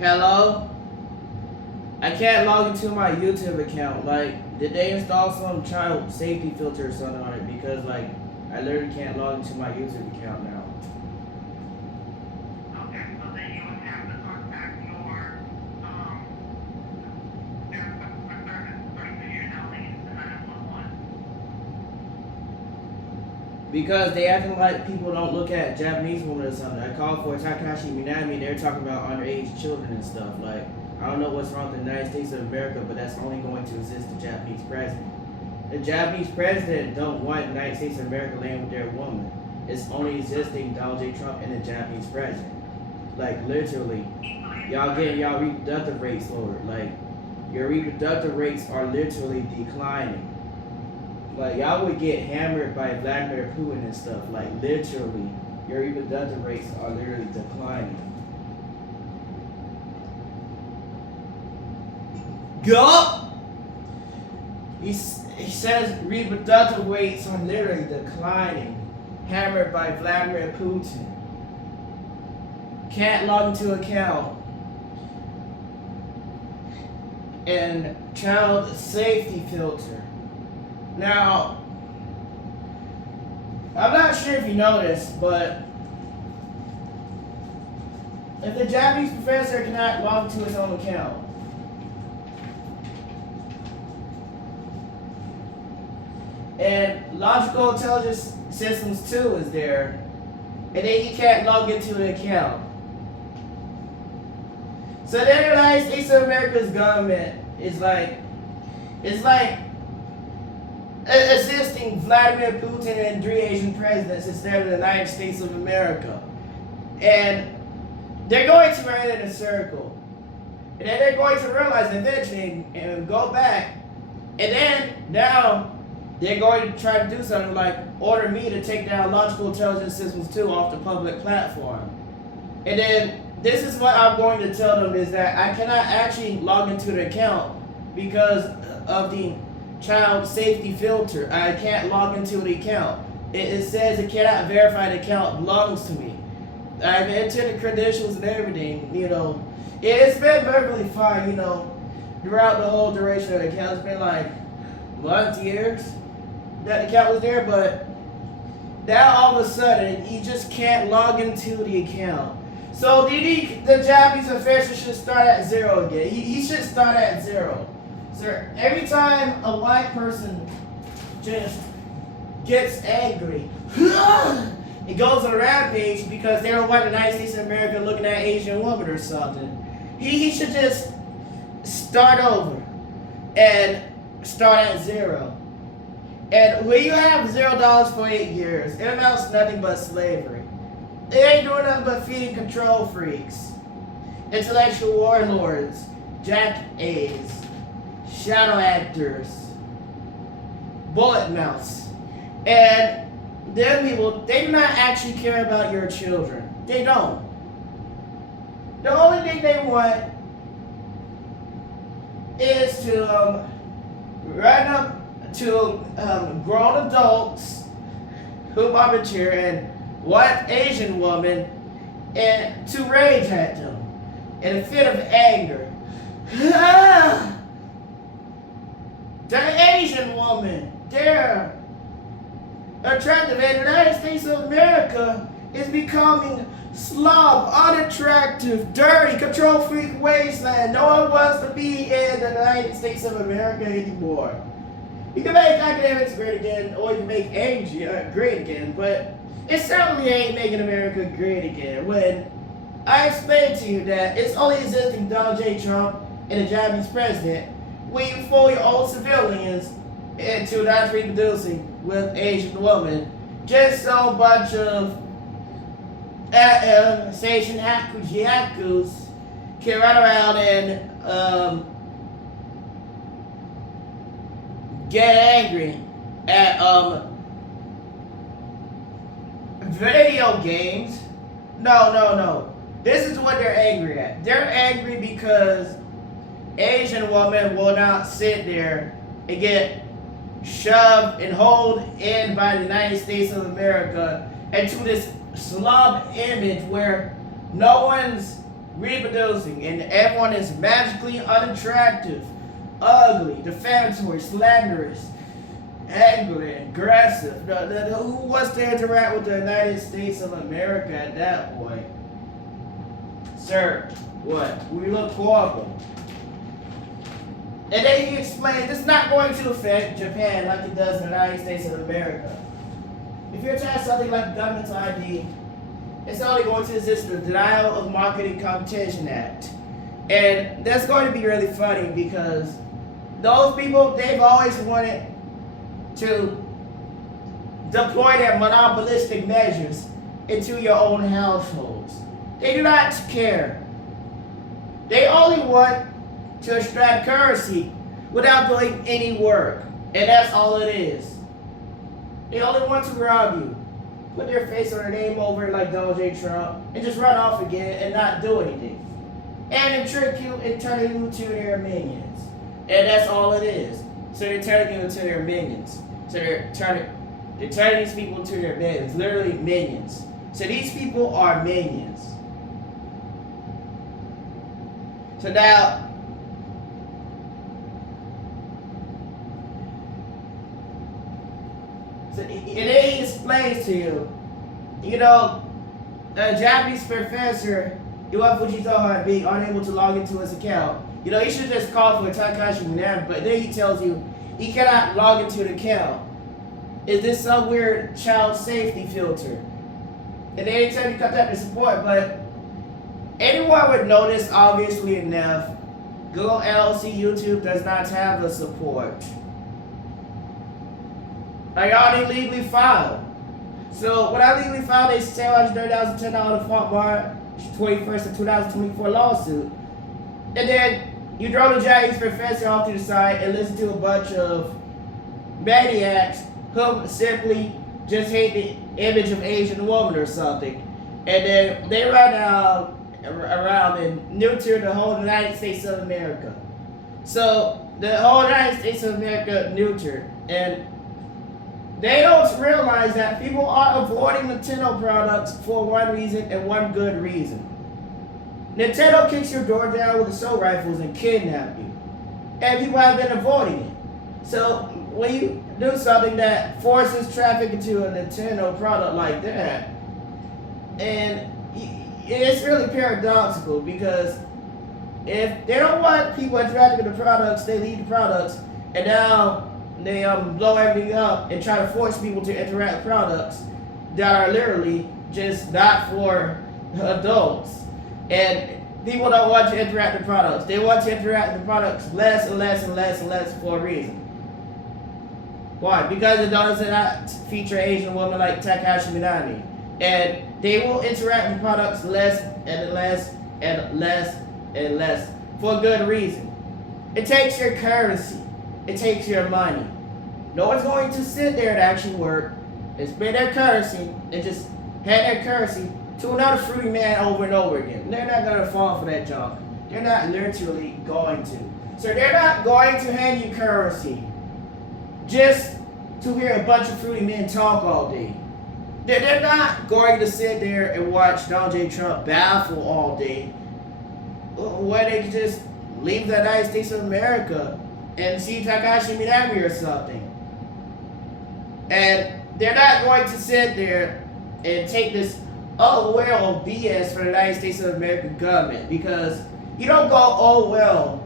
Hello? I can't log into my YouTube account. Like, did they install some child safety filter or something on it? Because, like, I literally can't log into my YouTube account now. Okay, so then you would have to contact their customer service person. You're now linked to 911. Because they acting like people don't look at Japanese women or something. I called for Takashi Minami and they're talking about underage children and stuff. Like, I don't know what's wrong with the United States of America, but that's only going to assist the Japanese president. The Japanese president don't want the United States of America laying with their woman. It's only existing Donald J. Trump and the Japanese president. Like, literally, y'all getting y'all reproductive rates lowered. Like, your reproductive rates are literally declining. Like, y'all would get hammered by Vladimir Putin and stuff. Like, literally, your reproductive rates are literally declining. Go! He says reproductive rates are literally declining. Hammered by Vladimir Putin. Can't log into account. And child safety filter. Now, I'm not sure if you know this, but if the Japanese professor cannot log into his own account, and logical intelligence systems 2 is there, and then he can't log into the account. So then the United States of America's government is like, it's like assisting Vladimir Putin and 3 Asian presidents instead of the United States of America. And they're going to run in a circle. And then they're going to realize eventually and go back. And then now they're going to try to do something like order me to take down logical intelligence systems 2 off the public platform. And then this is what I'm going to tell them is that I cannot actually log into the account because of the child safety filter. I can't log into the account. It says it cannot verify the account belongs to me. I've entered the credentials and everything, you know. It's been perfectly fine, you know, throughout the whole duration of the account. It's been like months, years that the account was there, but now all of a sudden you just can't log into the account. So the Japanese official should start at 0 again. He should start at 0. Sir, every time a white person just gets angry, it goes on a rampage because they don't want the United States of America looking at Asian woman or something. He should just start over and start at 0. And when you have $0 for 8 years, it amounts to nothing but slavery. It ain't doing nothing but feeding control freaks, intellectual warlords, jack A's, shadow actors, bullet mouths. And them people, they do not actually care about your children. They don't. The only thing they want is to run up to grown adults who are mature and white Asian woman and to rage at them in a fit of anger. The Asian woman, they're attractive, and the United States of America is becoming slob, unattractive, dirty, control freak wasteland. No one wants to be in the United States of America anymore. You can make academics great again, or you can make energy great again, but it certainly ain't making America great again. When I explained to you that it's only existing Donald J. Trump and the Japanese president, when you fool your own civilians into not reproducing with Asian women, just so a bunch of Seishin Hakus can run around and get angry at video games. No. This is what they're angry at. They're angry because Asian women will not sit there and get shoved and held in by the United States of America into this slob image where no one's reproducing, and everyone is magically unattractive, ugly, defamatory, slanderous, angry, aggressive. Who wants to interact with the United States of America at that point? Sir, what? We look horrible. And then he explained it's not going to affect Japan like it does the United States of America. If you're trying something like governmental ID, it's only going to exist in the Denial of Marketing Competition Act. And that's going to be really funny because those people, they've always wanted to deploy their monopolistic measures into your own households. They do not care. They only want to extract currency without doing any work. And that's all it is. They only want to rob you, put their face or their name over it like Donald J. Trump, and just run off again and not do anything. And then trick you and turn you to their minions. And that's all it is. So they're turning you into their minions. So they're turning these people into their minions, literally minions. So these people are minions. So now, and then he explains to you, you know, a Japanese professor, Fujizoha, being unable to log into his account. You know, he should just call for Takashi Minami, but then he tells you he cannot log into the account. Is this some weird child safety filter? And then he tells you contact the support, but anyone would know this obviously enough. Google LLC YouTube does not have the support. I already legally filed. So when I legally filed a $730,010 default March 21st of 2024 lawsuit, and then you drove the Japanese professor off to the side and listen to a bunch of maniacs who simply just hate the image of Asian woman or something, and then they run around and neuter the whole United States of America. So the whole United States of America neutered, and they don't realize that people are avoiding Nintendo products for one reason and one good reason. Nintendo kicks your door down with assault rifles and kidnap you. And people have been avoiding it. So when you do something that forces traffic into a Nintendo product like that, and it's really paradoxical because if they don't want people interacting with the products, they leave the products, and now they blow everything up and try to force people to interact with products that are literally just not for adults. And people don't want to interact with products. They want to interact with the products less and less and less and less for a reason. Why? Because it does not feature Asian women like Takashi Minami. And they will interact with products less and less and less and less for a good reason. It takes your currency. It takes your money. No one's going to sit there and actually work and spend their currency and just hand their currency to another fruity man over and over again. They're not going to fall for that junk. They're not literally going to. So they're not going to hand you currency just to hear a bunch of fruity men talk all day. They're not going to sit there and watch Donald J. Trump baffle all day, where they can just leave the United States of America and see Takashi Minami or something. And they're not going to sit there and take this oh well BS for the United States of America government, because you don't go oh well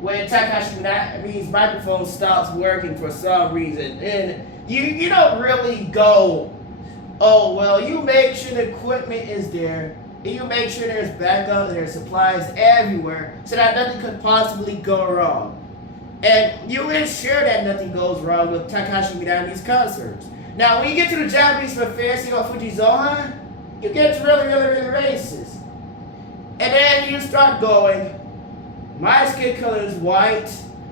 when Takashi Minami's microphone stops working for some reason. And you don't really go oh well. You make sure the equipment is there, and you make sure there's backup and there's supplies everywhere so that nothing could possibly go wrong. And you ensure that nothing goes wrong with Takashi Minami's concerts. Now, when you get to the Japanese professor of Fujizoha, you get really, really, really racist. And then you start going, my skin color is white.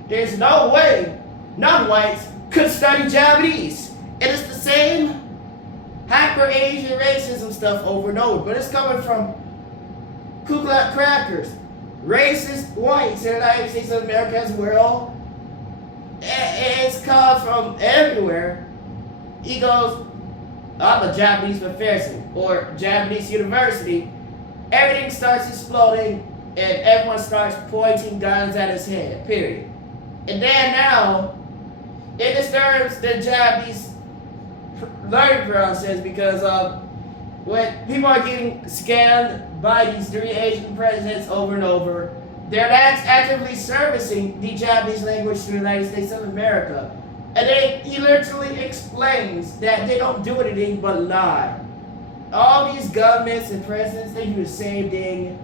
There's no way non-whites could study Japanese. And it's the same hyper-Asian racism stuff over and over. But it's coming from Ku Klux Crackers, racist whites in the United States of America as well. It's come from everywhere. He goes, I'm a Japanese professor or Japanese university. everything starts exploding and everyone starts pointing guns at his head, period. And then now, it disturbs the Japanese learning process because when people are getting scammed by these three Asian presidents over and over, they're not actively servicing the Japanese language to the United States of America. And then he literally explains that they don't do anything but lie. All these governments and presidents, they do the same thing.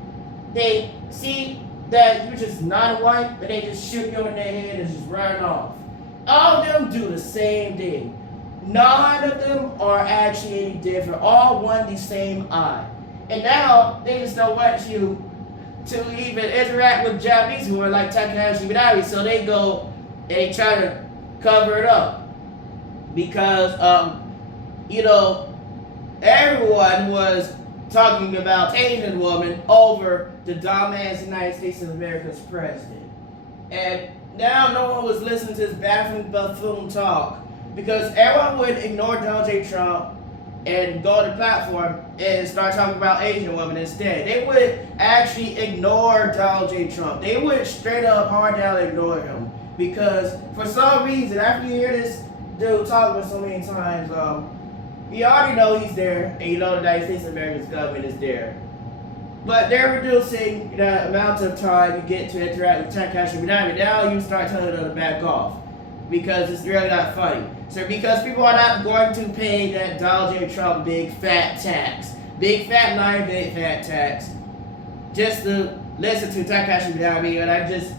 They see that you're just not white, but they just shoot you in the head and just run off. All of them do the same thing. None of them are actually any different. All want the same eye. And now they just don't want you to even interact with Japanese who are like Takahashi Minami. So they go and they try to cover it up. Because, everyone was talking about Asian woman over the dumbass United States of America's president. And now no one was listening to this baffling buffoon talk because everyone would ignore Donald J. Trump and go to the platform and start talking about Asian women instead. They would actually ignore Donald J. Trump. They would straight up hard down ignore him because for some reason, after you hear this dude talk about so many times, you already know he's there, and you know the United States of America's government is there. But they're reducing the amount of time you get to interact with Takahashi Minami. Now you start telling them to back off because it's really not funny. So because people are not going to pay that Donald J. Trump big fat tax, big fat line, big fat tax, just to listen to Takahashi Minami, and I just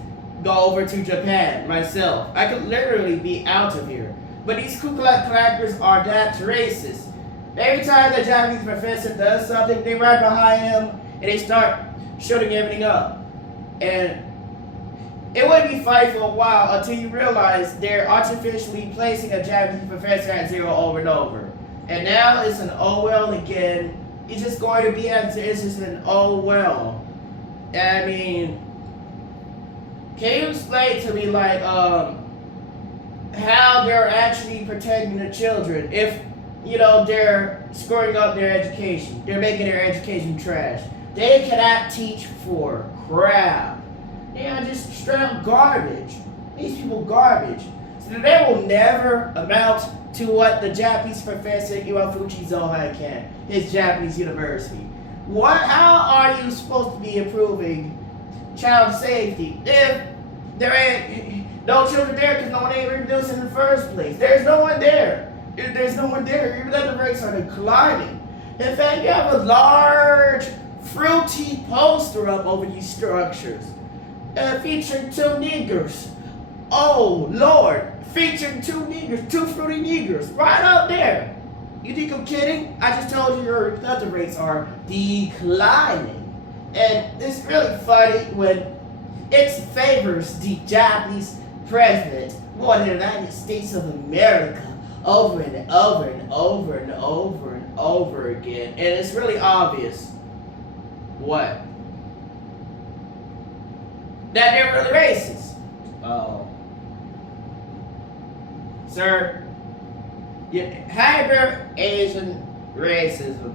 go over to Japan myself. I could literally be out of here. But these Ku Klux Klankers are that racist. Every time the Japanese professor does something, they run behind him and they start shooting everything up. And it would be funny for a while until you realize they're artificially placing a Japanese professor at 0 over and over. And now it's an oh well again. It's just going to be it's just an oh well. I mean, can you explain to me like how they're actually protecting the children if they're screwing up their education, they're making their education trash, they cannot teach for crap, they are just straight up garbage. These people garbage, so they will never amount to what the Japanese professor Iwafuchi Zohai can, his Japanese university. How are you supposed to be improving child safety if there ain't no children there because no one ain't reproducing in the first place? There's no one there. There's no one there. Even though the rates are declining. In fact, you have a large, fruity poster up over these structures featuring 2 niggers. Oh, Lord. Featuring 2 niggers, 2 fruity niggers, right up there. You think I'm kidding? I just told you your reproductive rates are declining. And it's really funny when it favors the Japanese president more than the United States of America over and over and over and over and over again. And it's really obvious what? That they're really racist. Oh. Sir, hyper Asian racism,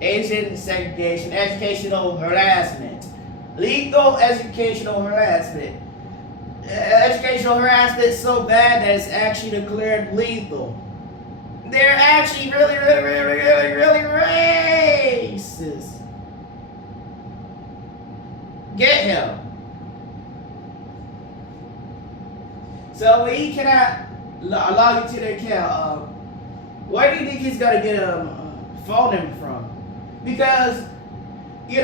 Asian segregation, educational harassment, legal educational harassment. Educational harassment is so bad that it's actually declared lethal. They're actually really racist. Get him. So when he cannot log into their account, where do you think he's gonna get a phone number from? Because, the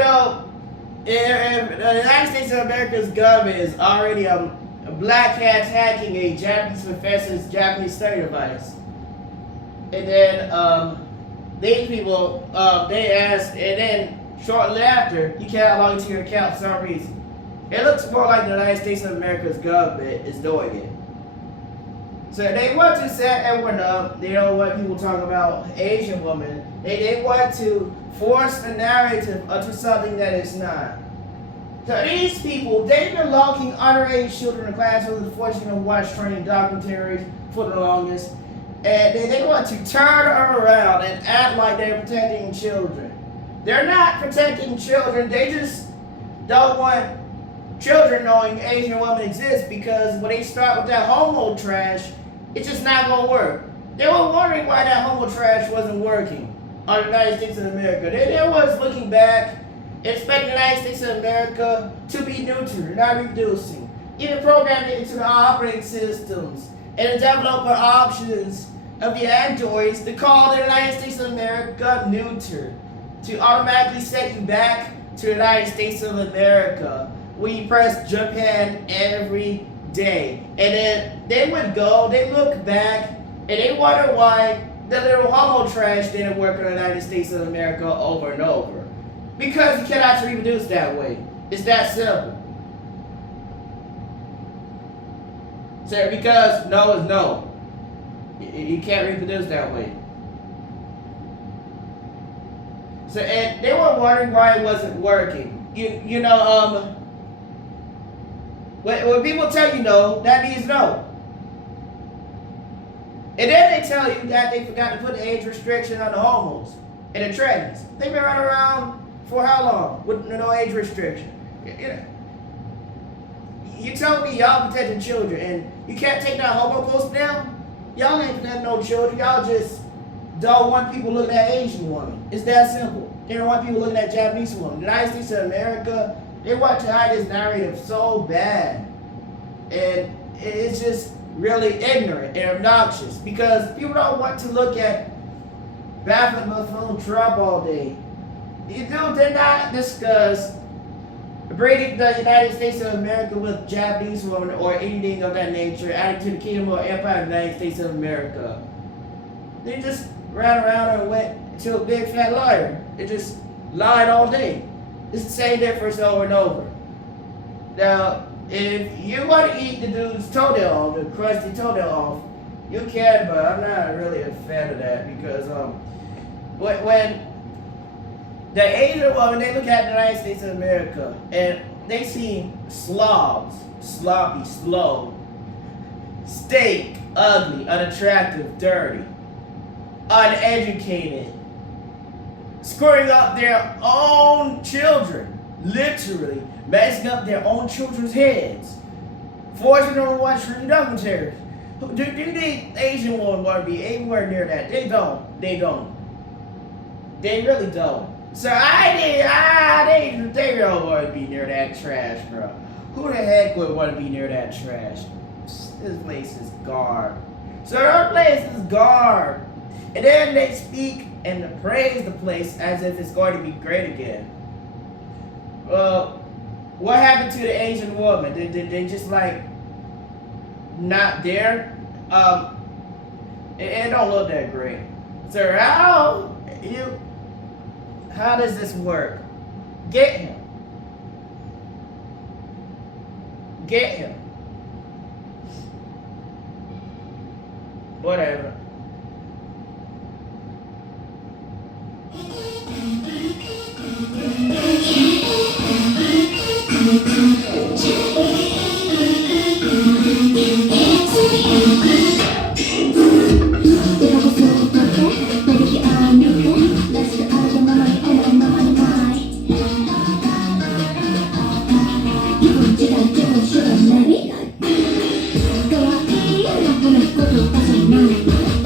United States of America's government is already a black hat hacking a Japanese professor's Japanese study device. And then these people, they asked, and then shortly after, you cannot log into your account for some reason. It looks more like the United States of America's government is doing it. So they want to set everyone up. They don't want people to talk about Asian women. They want to force the narrative onto something that it's not. So these people, they've been locking underage children in classrooms and forcing them to watch training documentaries for the longest. And they want to turn around and act like they're protecting children. They're not protecting children. They just don't want children knowing Asian women exist because when they start with that homo trash, it's just not gonna work. They were wondering why that homo trash wasn't working on the United States of America. They was looking back, expecting the United States of America to be neuter, not reducing. Even programmed it into the operating systems and the developer options of the Androids to call the United States of America neuter, to automatically set you back to the United States of America when you press Japan every day. And then they would go, they look back, and they wonder why the little homo trash didn't work in the United States of America over and over. Because you cannot reproduce that way. It's that simple. So because no is no. You can't reproduce that way. So and they were wondering why it wasn't working. You know, when people tell you no, that means no. And then they tell you that they forgot to put the age restriction on the homos and the trannies. They've been running around for how long with no age restriction? You tell me y'all protecting children and you can't take that homo post down? Y'all ain't protecting no children. Y'all just don't want people looking at Asian women. It's that simple. They don't want people looking at Japanese women. The United States of America, they want to hide this narrative so bad. And it's just really ignorant and obnoxious because people don't want to look at Bethlehem Trump all day. You do did not discuss breeding the United States of America with Japanese women or anything of that nature, adding to the kingdom or empire of the United States of America. They just ran around and went to a big fat liar. They just lied all day. It's the same difference over and over. Now, if you want to eat the dude's toenail off, the crusty toenail off, you can, but I'm not really a fan of that because when the Asian woman, they look at the United States of America and they see slobs, sloppy, slow, stink, ugly, unattractive, dirty, uneducated, screwing up their own children, literally messing up their own children's heads, forcing them to watch documentaries. Do the Asian women want to be anywhere near that? They don't. They don't. They really don't. So they don't want to be near that trash, bro. Who the heck would want to be near that trash? This place is garb. So our place is garb. And then they speak and praise the place as if it's going to be great again. What happened to the Asian woman? Did they just like not there? It don't look that great. So how does this work? Get him. Get him. Whatever. Kau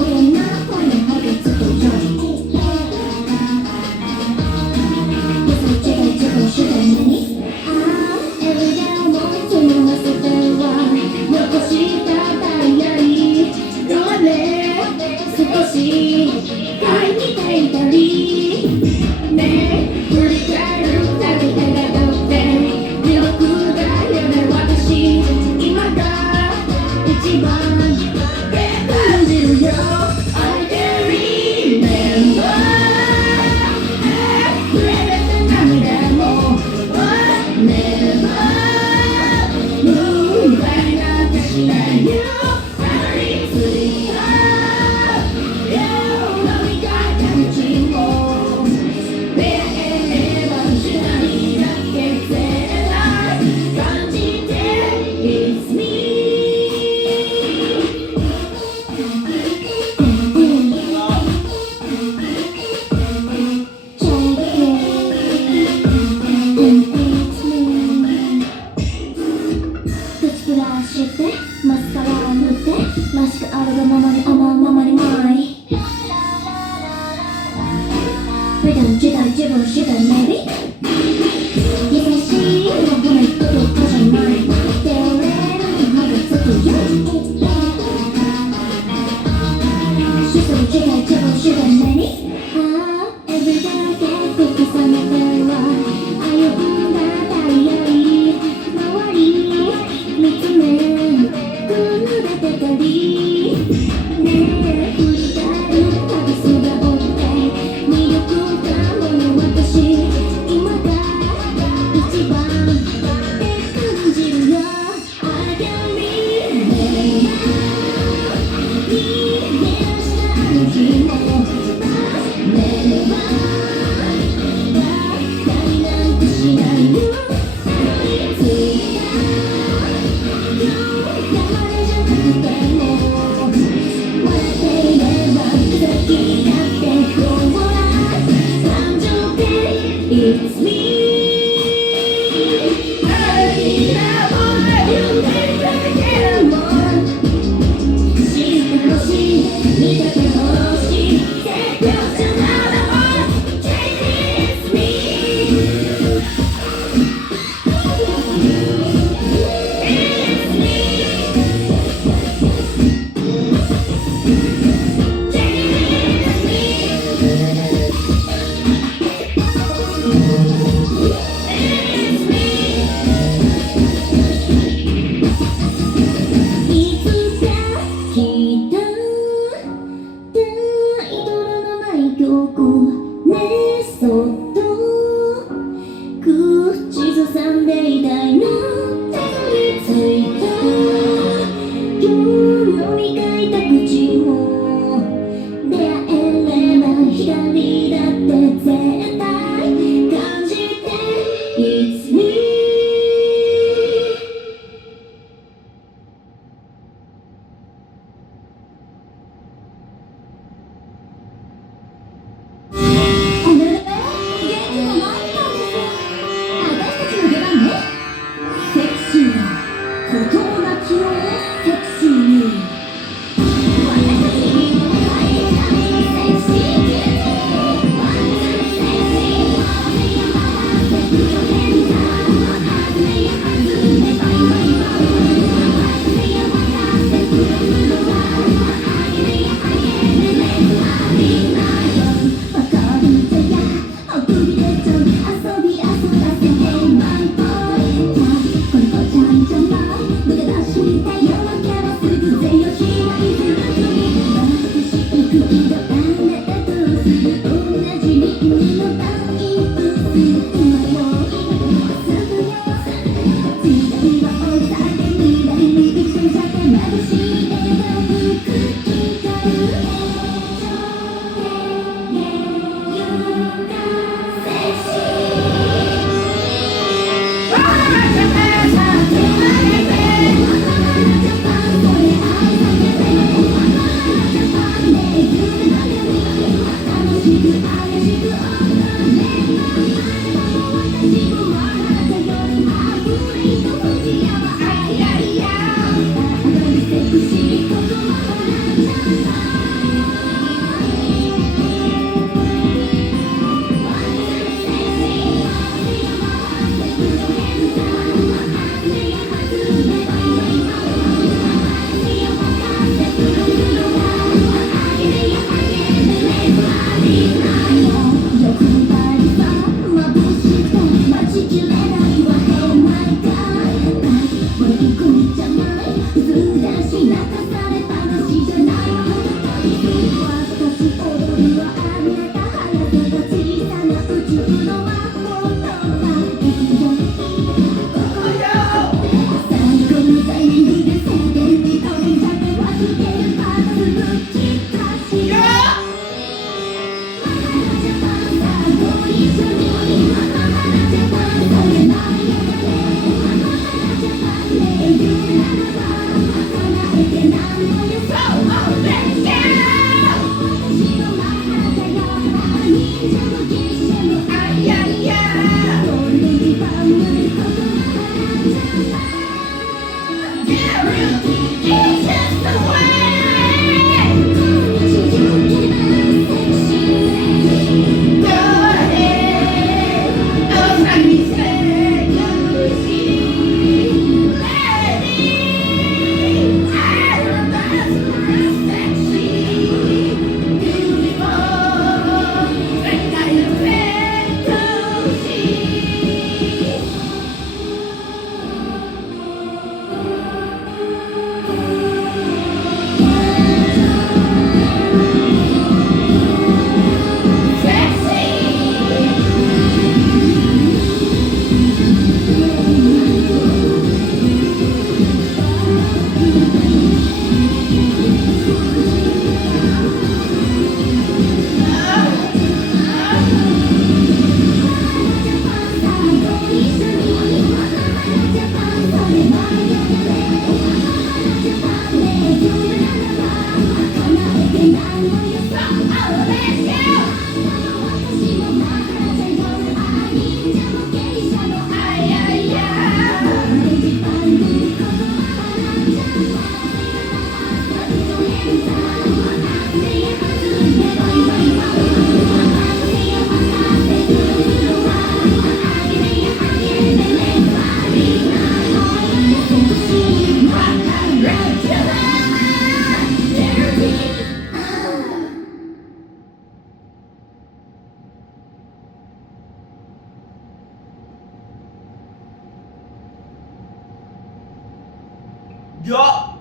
Yup.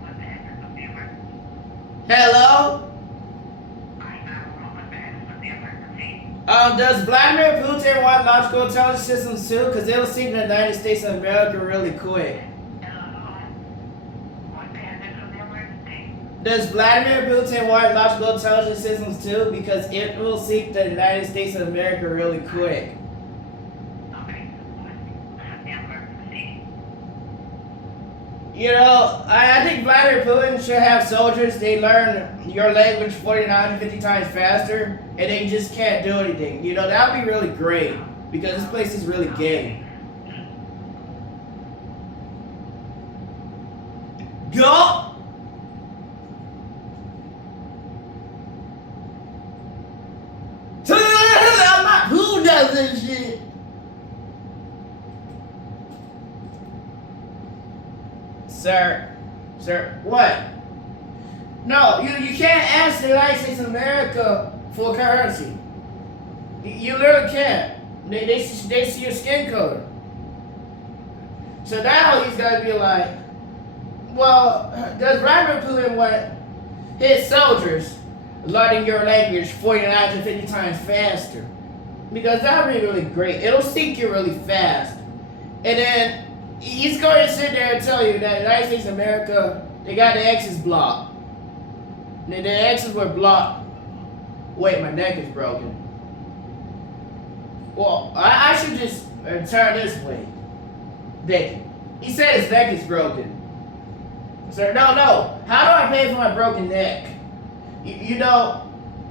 What's the address of the emergency? Hello? What's the address of the emergency? Does Vladimir Putin want logical intelligence systems too? Because it'll seem the United States of America really quick. What's the address of the emergency? Does Vladimir Putin want logical intelligence systems too? Because it will seek the United States of America really quick. Okay, what's the emergency? You know, I think Vladimir Putin should have soldiers. They learn your language 49 to 50 times faster, and they just can't do anything. You know, that would be really great, because this place is really gay. Go! Who does this shit? Sir, what? No, you can't ask the United States of America for currency. You literally can't. They see your skin color. So now he's got to be like, well, does Vladimir Putin want his soldiers learning your language 49 to 50 times faster? Because that would be really great. It'll sink you really fast. And then he's going to sit there and tell you that the United States of America, they got the X's blocked. The X's were blocked. Wait, my neck is broken. Well, I should just turn this way. Thank you. He said his neck is broken. Sir, no. How do I pay for my broken neck? You know,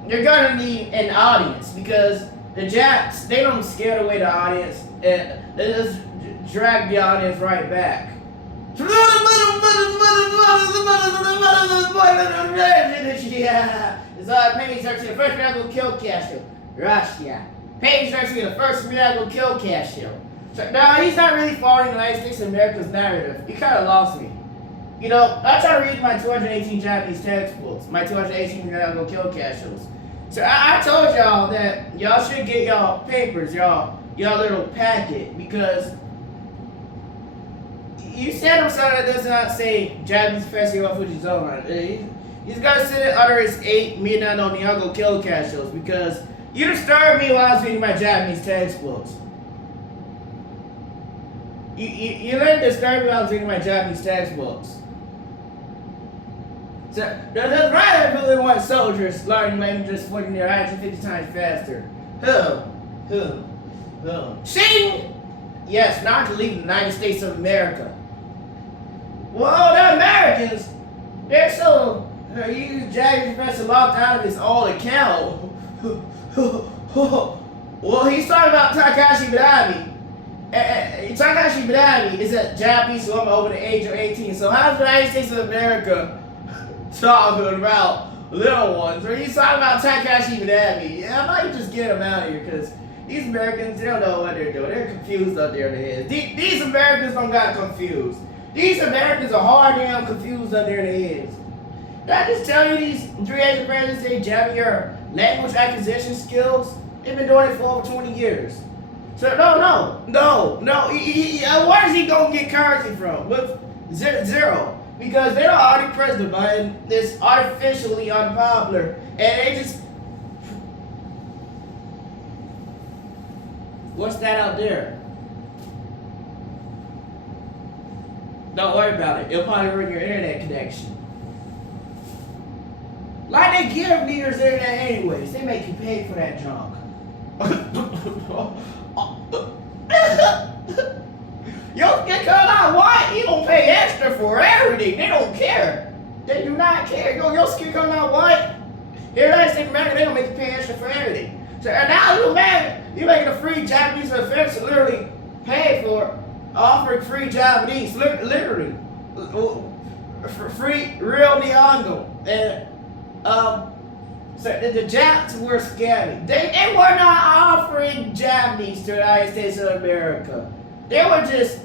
you're gonna need an audience because the Japs, they don't scare away the audience and they just drag the audience right back. Yeah. It's page 13, the first Miracle Kill Cash Show. Russia. Page 13, the first Miracle Kill Cash Show. So, no, he's not really following the United States of America's narrative. He kind of lost me. You know, I try to read my 218 Japanese textbooks, my 218 Miracle Kill Cash Shows. So I told y'all that y'all should get y'all papers, y'all little packet, because you said something that does not say Japanese Festival Fujizoma. He's got to sit under his 8 Midnight no Nihongo Kill Cash Shows because you disturbed me while I was reading my Japanese textbooks. You let me disturb me while I was reading my Japanese textbooks. So, does Vladimir Putin want soldiers learning languages 150 times faster? Who? Shing! Yes, not to leave the United States of America. Well, the Americans, they're so use Japanese professor locked out of his old account. Well, he's talking about Takashi Badami. Takashi Badami is a Japanese woman over the age of 18. So how's the United States of America talking about little ones? Or he's talking about Takashi Badami? Yeah, I might just get him out of here because these Americans, they don't know what they're doing. They're confused up there in their heads. These Americans don't got confused. These Americans are hard damn confused up there in their heads. Did I just tell you these 3 Asian presidents, they jamming your language acquisition skills? They've been doing it for over 20 years. So no. Where is he gonna get currency from? With zero. Because they're already President Biden is artificially unpopular. And they just... What's that out there? Don't worry about it. It'll probably ruin your internet connection. Like they give leaders internet anyways. They make you pay for that junk. Your skin color not white, you don't pay extra for everything. They don't care. They do not care. Your skin color not white. Here in the United States of America, they don't make you pay extra for everything. So and now you mad, you making a free Japanese offense to literally pay for offering free Japanese, literally. Free real Nihongo. And so the Japs were scamming. They were not offering Japanese to the United States of America. They were just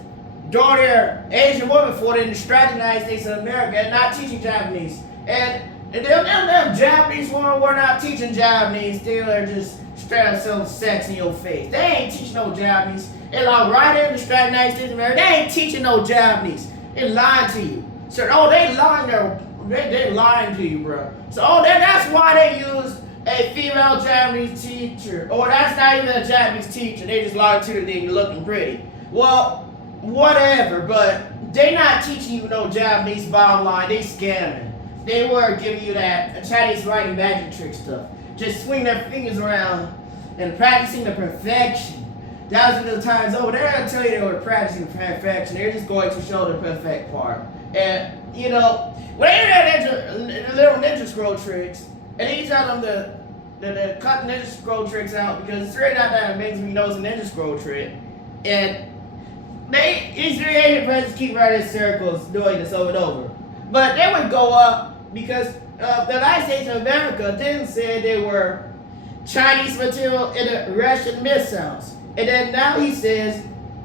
drawing their Asian women for to distract the United States of America and not teaching Japanese. And them Japanese women were not teaching Japanese. They were just straight up selling sex in your face. They ain't teaching no Japanese. They lie right there and distract the United States of America. They ain't teaching no Japanese. They lying to you. So, they lying there. They lying to you, bro. So, that's why they use a female Japanese teacher. Or that's not even a Japanese teacher. They just lying to you and they looking pretty. Well, whatever, but they not teaching you no Japanese bottom line. They scamming. They were giving you that Chinese writing magic trick stuff. Just swing their fingers around and practicing the perfection. Thousands of times over. They're not telling you they were practicing the perfection. They're just going to show the perfect part. And, when they do that little ninja scroll tricks, and then you tell them to cut the ninja scroll tricks out because it's really not that amazing when you know it's a ninja scroll trick. And these 3 Asian presidents keep running in circles doing this over and over. But they would go up because the United States of America then said they were Chinese material in the Russian missiles. And then now he says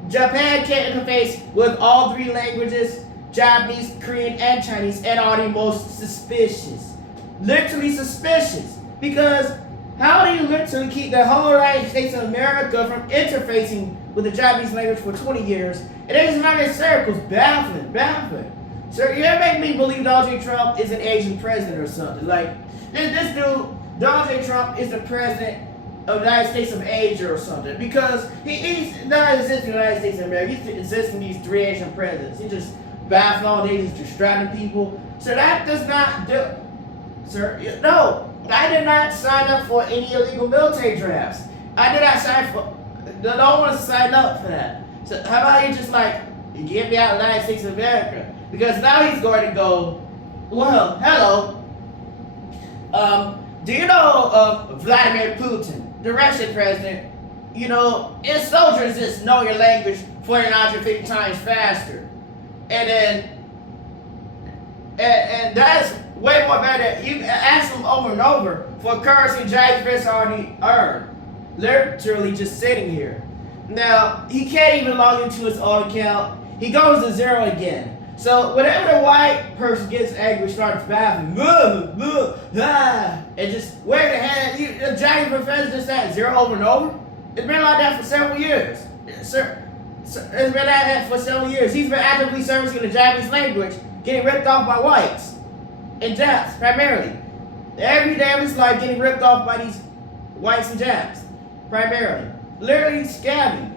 Japan can't interface with all 3 languages, Japanese, Korean, and Chinese, and are the most suspicious. Literally suspicious. Because How do you literally keep the whole United States of America from interfacing with the Japanese language for 20 years? And they just run in circles, baffling. So you ever make me believe Donald J. Trump is an Asian president or something? Like, this dude, Donald J. Trump, is the president of the United States of Asia or something. Because he's not existing in the United States of America. He's existing these three Asian presidents. He just baffling all day, just distracting people. So that does not do... Sir, no. I did not sign up for any illegal military drafts. I did not sign for... No one signed up for that. So how about you just like, get me out of the United States of America? Because now he's going to go, well, hello. Do you know Vladimir Putin, the Russian president? You know, his soldiers just know your language 450 times faster. And that's way more better. You ask them over and over for currency Jack Fish already earned. Literally just sitting here. Now, he can't even log into his own account. He goes to zero again. So whenever the white person gets angry, starts baffling, and just wave the hand, the Jack Professor just at zero over and over. It's been like that for several years. Sir, it's been like that for several years. He's been actively servicing the Japanese language, getting ripped off by whites and Japs primarily. Every day of his life getting ripped off by these whites and Japs primarily. Literally scamming.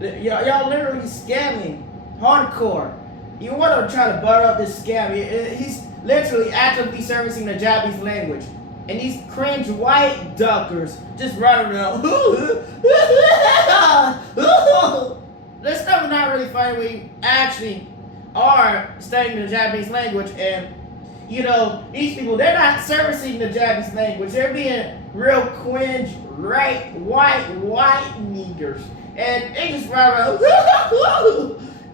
Y'all literally scamming hardcore. You want to try to butter up this scam. He's literally actively servicing the Japanese language. And these cringe white duckers just run around. This stuff is not really funny when you actually are studying the Japanese language. And, you know, these people, they're not servicing the Japanese language. They're being real cringe, right, white niggers. And they just run around.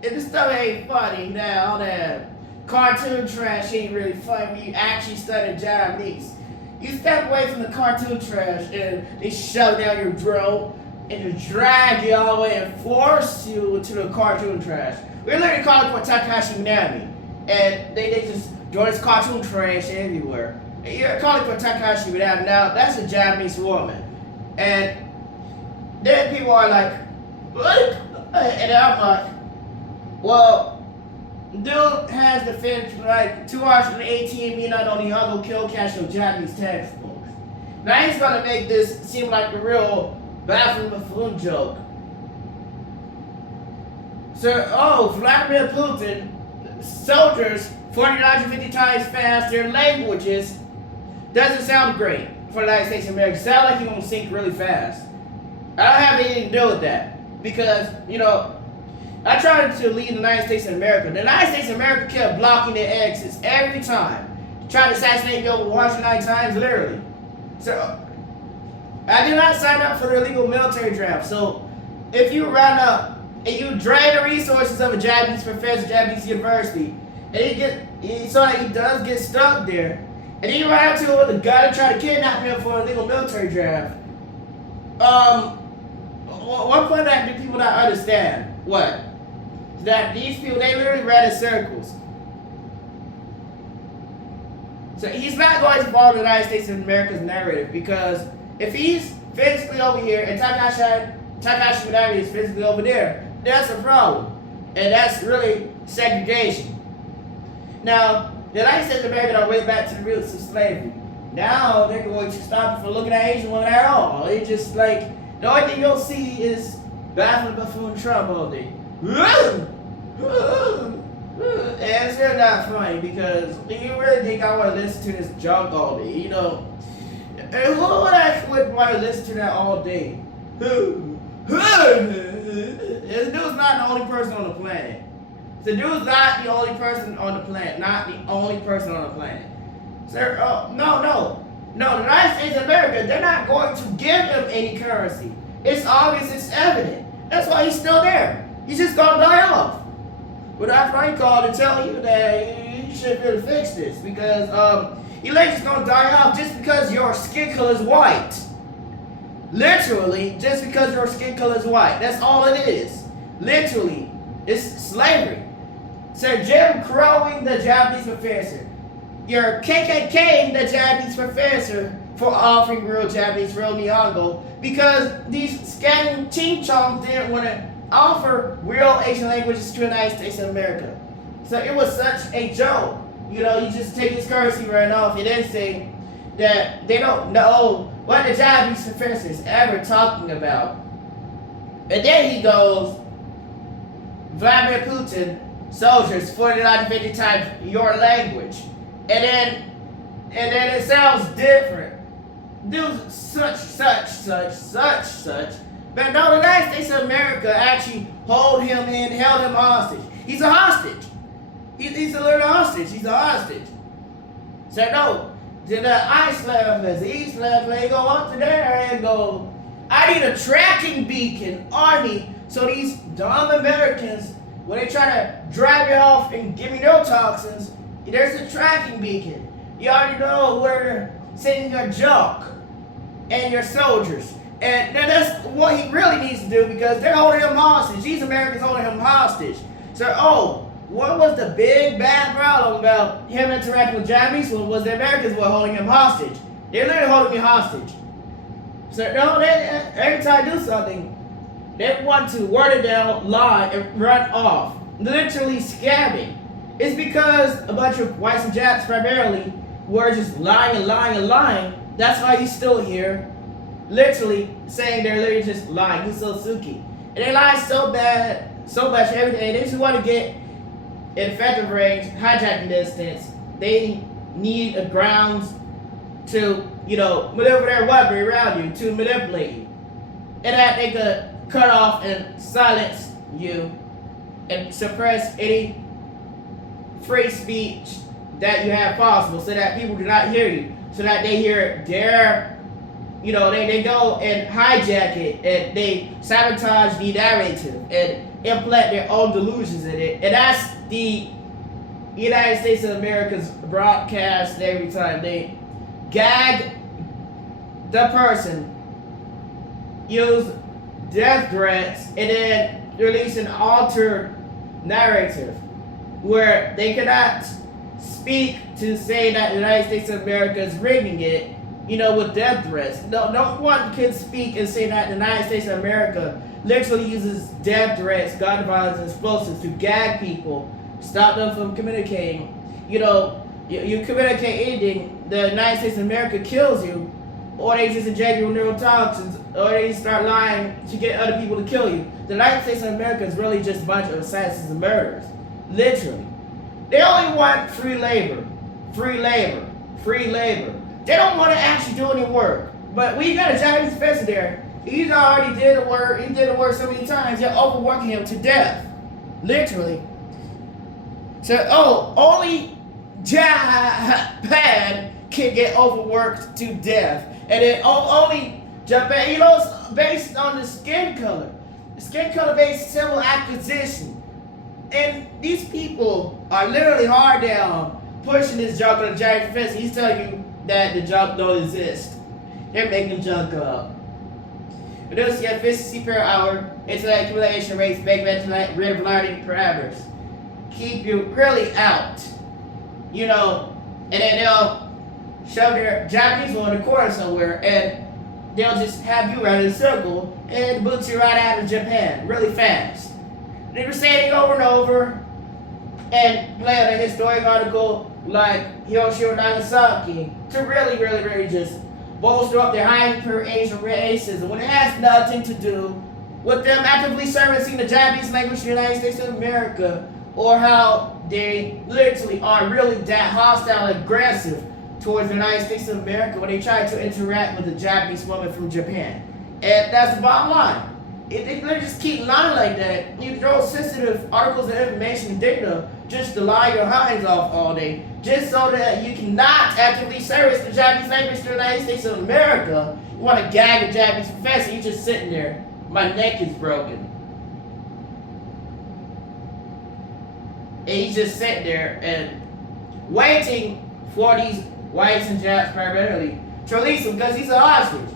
And this stuff ain't funny now. All that cartoon trash ain't really funny when you actually study Japanese. You step away from the cartoon trash and they shove down your throat and just drag you all the way and force you into the cartoon trash. We're literally calling for Takashi Minami. And they just throw this cartoon trash everywhere. And you're calling for Takashi Minami. Now, that's a Japanese woman. And then people are like, what? And I'm like, well, dude has to finish like 218 minutes on the Hungo Kill Cash of Japanese textbooks. Now he's gonna make this seem like a real baffling buffoon joke. So, Vladimir Putin, soldiers 450 times faster, languages, doesn't sound great for the United States of America. Sound like you're gonna sink really fast. I don't have anything to do with that because, you know, I tried to lead the United States of America. The United States of America kept blocking their exits every time. Tried to assassinate me over Washington 9 times, literally. So, I did not sign up for the illegal military draft. So, if you run up and you drain the resources of a Japanese professor, Japanese university, and he does get stuck there, and then you run up to him with a gun and try to kidnap him for a illegal military draft, what point of that do people not understand? What? That these people, they literally ran in circles. So he's not going to follow the United States of America's narrative because if he's physically over here and Takashi Minami is physically over there, that's a problem. And that's really segregation. Now, the United States of America are way back to the roots of slavery. Now they're going to stop you from looking at Asian women at all. It's just like, the only thing you'll see is baffling buffoon Trump all day. And it's really not funny because you really think I want to listen to this junk all day, you know? And who would actually want to listen to that all day? This dude's not the only person on the planet. The dude's not the only person on the planet. Not the only person on the planet. Sir, no. The United States of America, they're not going to give him any currency. It's obvious, it's evident. That's why he's still there. He's just gonna die off. But that's why he called to tell you that you should really fix this because your leg's gonna die off just because your skin color is white. Literally, just because your skin color is white. That's all it is. Literally, it's slavery. So Jim Crowing the Japanese professor. You're KKKing the Japanese professor for offering real Japanese, real Nihongo, because these scamming ching chongs didn't want to offer real Asian languages to the United States of America. So it was such a joke. You know, you just take this currency right off and then say that they don't know what the Japanese professor is ever talking about. And then he goes, Vladimir Putin, soldiers 49 to 50 times your language. And then it sounds different. Do such. But no, the United States of America actually held him hostage. He's a hostage. He's a little hostage. He's a hostage. So no, then the East left, they go up to there and go, I need a tracking beacon army so these dumb Americans, when they try to drive you off and give me neurotoxins, there's a tracking beacon. You already know where they're sending your junk and your soldiers. And that's what he really needs to do, because they're holding him hostage. These Americans holding him hostage. So, what was the big bad problem about him interacting with Japanese? Well, was the Americans were holding him hostage. They're literally holding me hostage. So, no, every time I do something, they want to word it down, lie, and run off. Literally scamming. It's because a bunch of whites and Japs primarily were just lying. That's why he's still here. Literally saying they're literally just lying. He's so suki. And they lie so bad, so much every day. They just want to get in effective range, hijacking distance. They need a grounds to, maneuver their weaponry around you, to manipulate you. And that they could cut off and silence you and suppress any free speech that you have possible, so that people do not hear you, so that they hear their, they go and hijack it, and they sabotage the narrative and implant their own delusions in it. And that's the United States of America's broadcast every time. They gag the person, use death threats, and then release an altered narrative where they cannot speak to say that the United States of America is rigging it, with death threats. No one can speak and say that the United States of America literally uses death threats, gun violence, and explosives to gag people, stop them from communicating. You communicate anything, the United States of America kills you, or they just inject you with neurotoxins, or they start lying to get other people to kill you. The United States of America is really just a bunch of assassins and murderers. Literally. They only want free labor. They don't want to actually do any work. But we got a Japanese professor there. He's already did the work. He did the work so many times. You're overworking him to death. Literally. So, only Japan can get overworked to death. And then only Japan, it's based on the skin color. The skin color based civil acquisition. And these people are literally hard down pushing this junk on the Japanese professor. He's telling you that the junk don't exist. They're making junk up. Reducing efficiency per hour, intellect accumulation rates, make rid of learning parameters. Keep you really out. And then they'll shove their Japanese one in the corner somewhere, and they'll just have you run in a circle and boot you right out of Japan really fast. They were saying it over and over, and play on a historic article like Hiroshima and Nagasaki to really just bolster up their hyper-Asian racism when it has nothing to do with them actively servicing the Japanese language in the United States of America, or how they literally are really that hostile and aggressive towards the United States of America when they try to interact with a Japanese woman from Japan. And that's the bottom line. If they just keep lying like that, you throw sensitive articles of information and data just to lie your hinds off all day, just so that you cannot actively service the Japanese language to the United States of America. You want to gag a Japanese professor, you're just sitting there. My neck is broken. And he's just sitting there and waiting for these whites and Japs primarily to release him, because he's a hostage.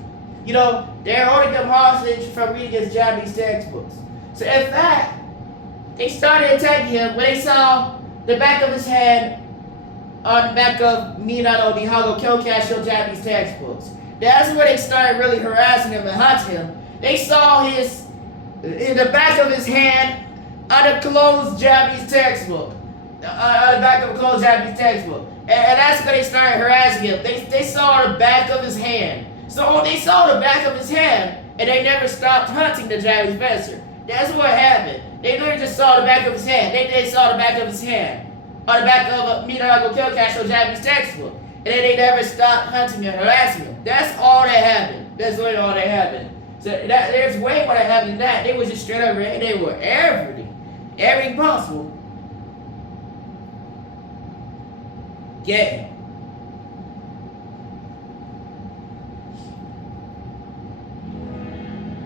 They're holding him hostage from reading his Japanese textbooks. So in fact, they started attacking him when they saw the back of his head on the back of Minato Nihago Kyokasho Japanese textbooks. That's where they started really harassing him and hunting him. They saw his in the back of his hand on a closed Japanese textbook. On the back of a closed Japanese textbook. And that's where they started harassing him. They saw the back of his hand. So they saw the back of his hand and they never stopped hunting the Japanese professor. That's what happened. They literally just saw the back of his hand. They saw the back of his hand on the back of a Minato Kyokasho Japanese textbook. And then they never stopped hunting and harassing him. That's all that happened. That's literally all that happened. So there's way more that happened than that. They was just straight up, they were everything possible. Yeah.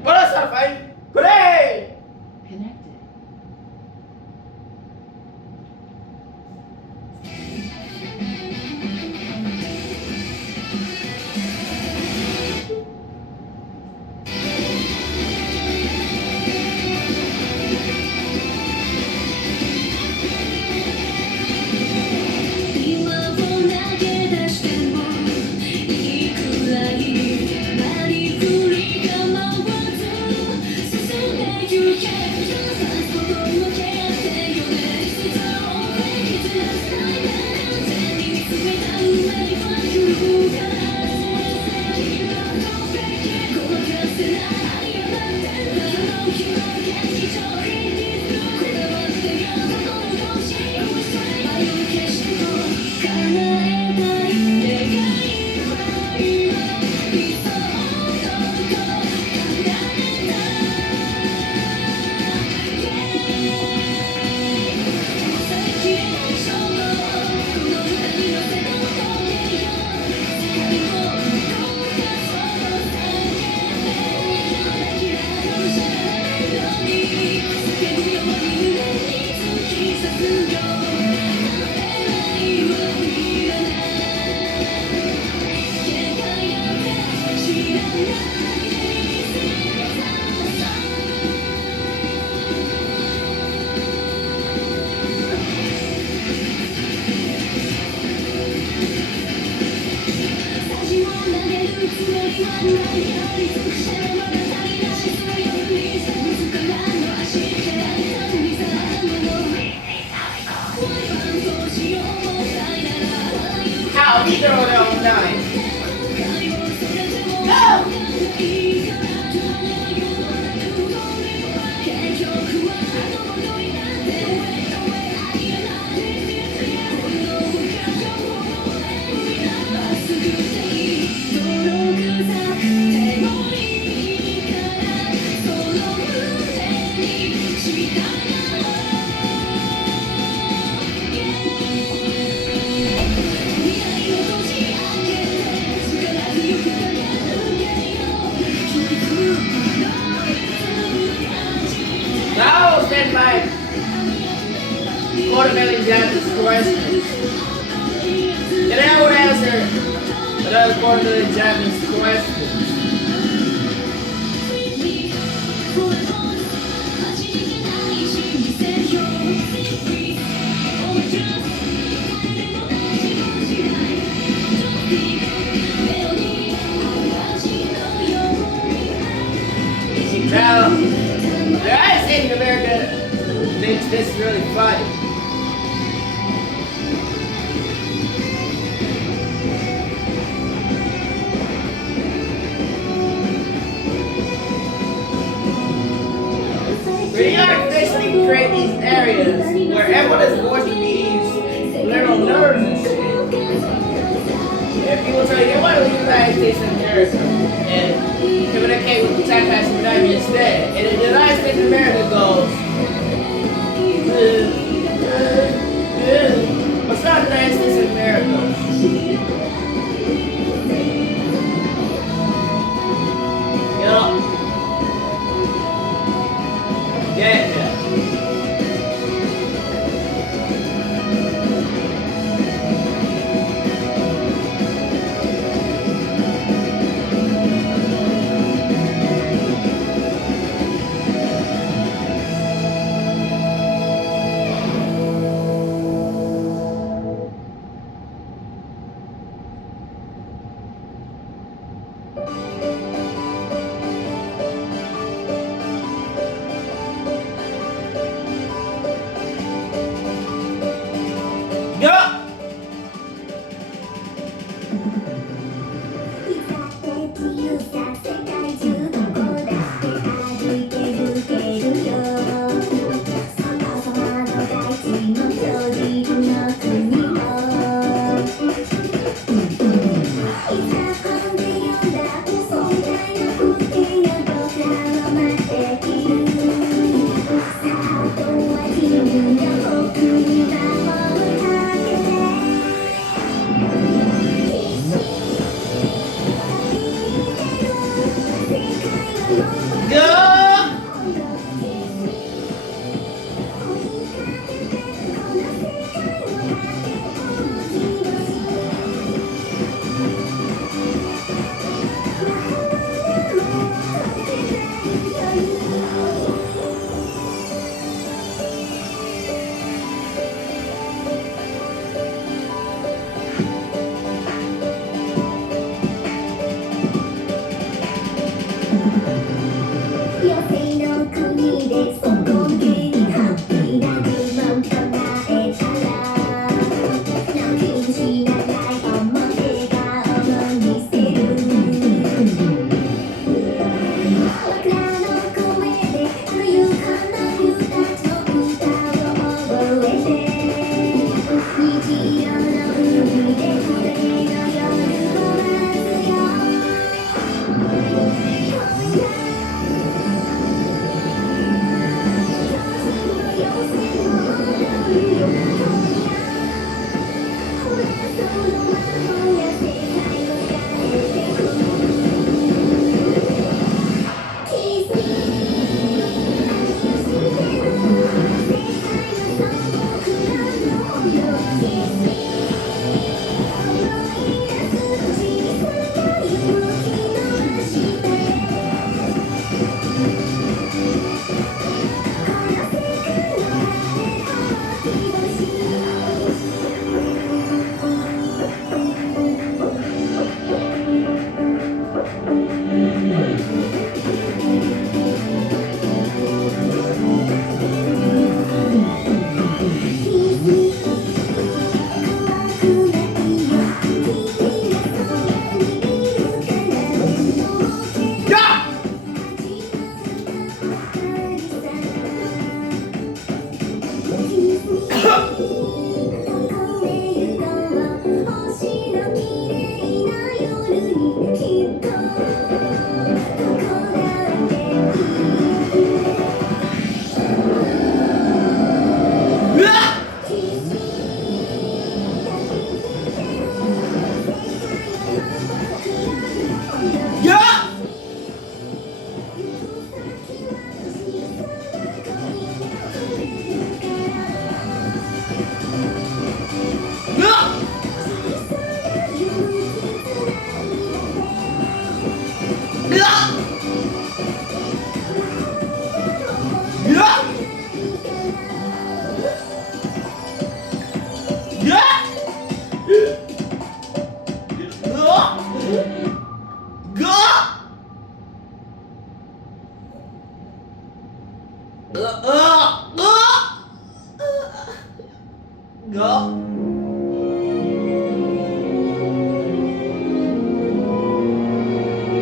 What else are fighting? Grenade! Connected. How we throw it on nine. Go! Now stand by. Quarter-million Japanese questions. And I would answer another quarter-million Japanese questions. Now, the United States of America thinks this is really funny. The United States we create these areas where everyone is forced to be these little nerds and shit. And people tell you they want to leave the United States of America and communicate with the tech passion with them instead. And then the United States of America goes, what's not the United States of America? Yup. Yeah.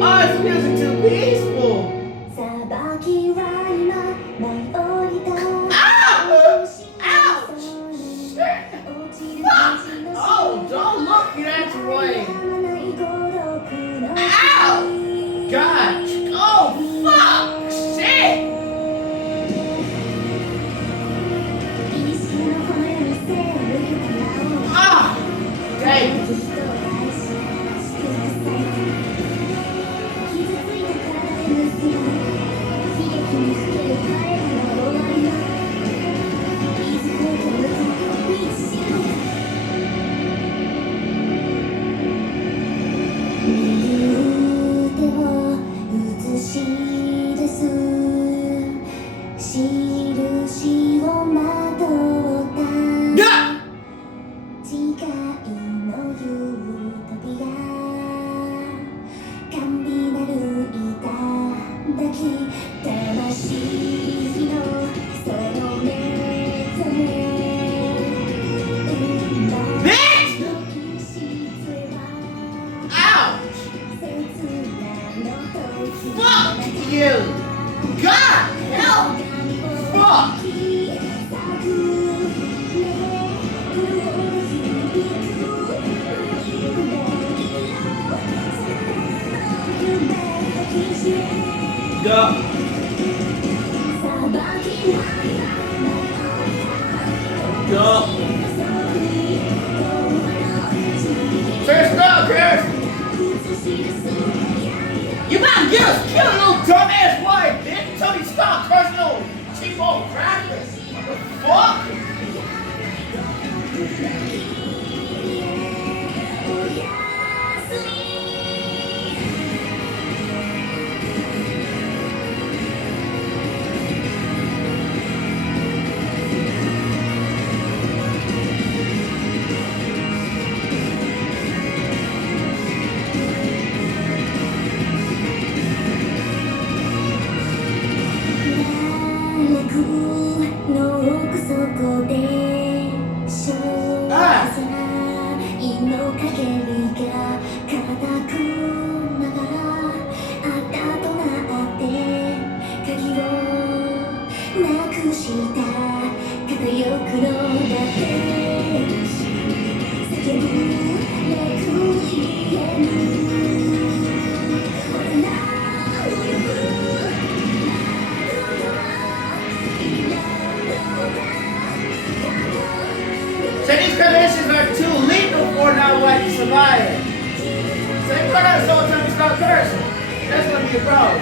Oh, it's music too peaceful. Ouch! Shit! Fuck! Oh, don't look, that's right. Ow! God! Oh, fuck! Shit! Yup. Chris, no, Chris. You about to get us killed, little dumbass white bitch, until you stop crushing little cheap old crackers. What the fuck? So these conditions are too lethal for non-white to survive. So you gotta tell me stop cursing. That's gonna be a problem.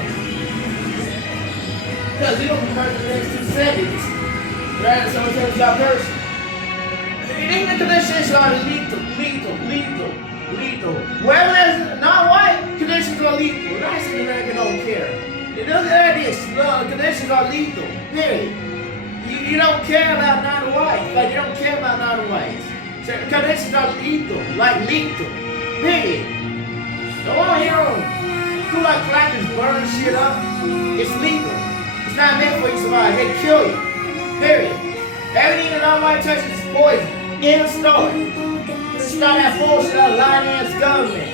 Because you don't be cursing the next 2 seconds. Right? Someone tells you stop cursing. These conditions are lethal. Wherever there's non-white, conditions are lethal. The African American don't care. It doesn't matter this. The conditions are lethal. Period. You don't care about non-whites. Like, you don't care about non-whites. So the conditions are lethal. Like, lethal. Period. Don't want to hear them do like crackers burn shit up. It's lethal. It's not meant for you to survive. They kill you. Period. Everything a non-white touches is poison. In the story. Start that bullshit out of lying-ass government.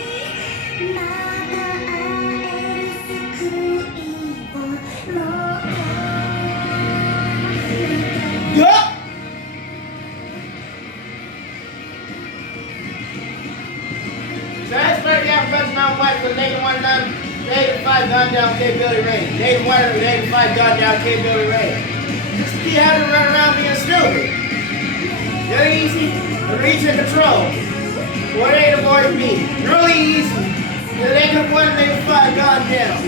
Yup! So that's where the African non-white for negative 5 gun down capability rating. Negative 1 negative 5 gun down capability rating. Just keep having to run around being stupid. Very easy to reach and control. What ain't avoid me? Really easy. Negative 1 negative 5 gun down.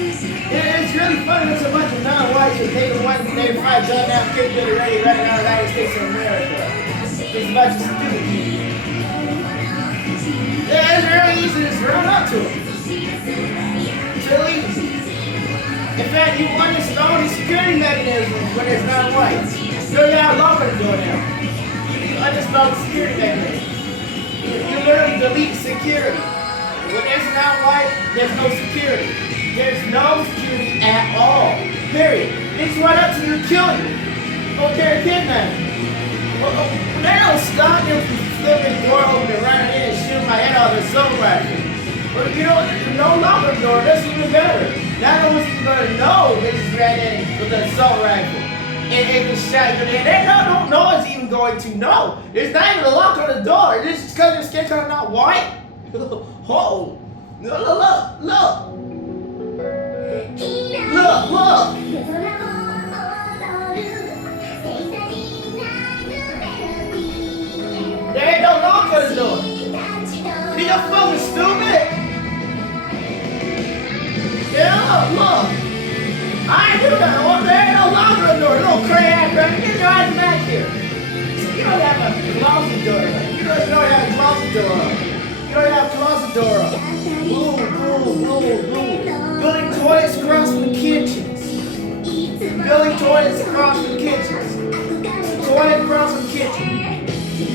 It's really funny there's a bunch of non-whites with negative 1 negative 5 gun down capability rating right now in the United States of America. There's a bunch of stupid people. Yeah, it's really easy to just run up to them. It's really easy. In fact, you understand these security mechanisms when there's non-whites. You don't have longer to do it now. You understand the security mechanisms. You literally delete security. When there's non-white, there's no security. There's no security at all. Period. They just run up to you and kill you. Okay, kidnap you. They don't stop you from flipping the door open and running in and shooting my head off with a assault rifle. But you know, no longer door, that's even better. Not only is gonna know they just ran in with an assault rifle and it can shot you in. They don't know it's even going to know. There's not even a lock on the door. This is because their skin color not white. Oh, look. There ain't no lock on the door. You fucking stupid. Yeah, look. I ain't do that. There ain't no lock on the door. Little crazy ass brother. Get your ass back here. You don't have a closet door. You don't have a closet door. You don't have a closet door. Boom. Building toilets across from the kitchens. Building toilets across from the kitchens. Toilet across from the kitchen.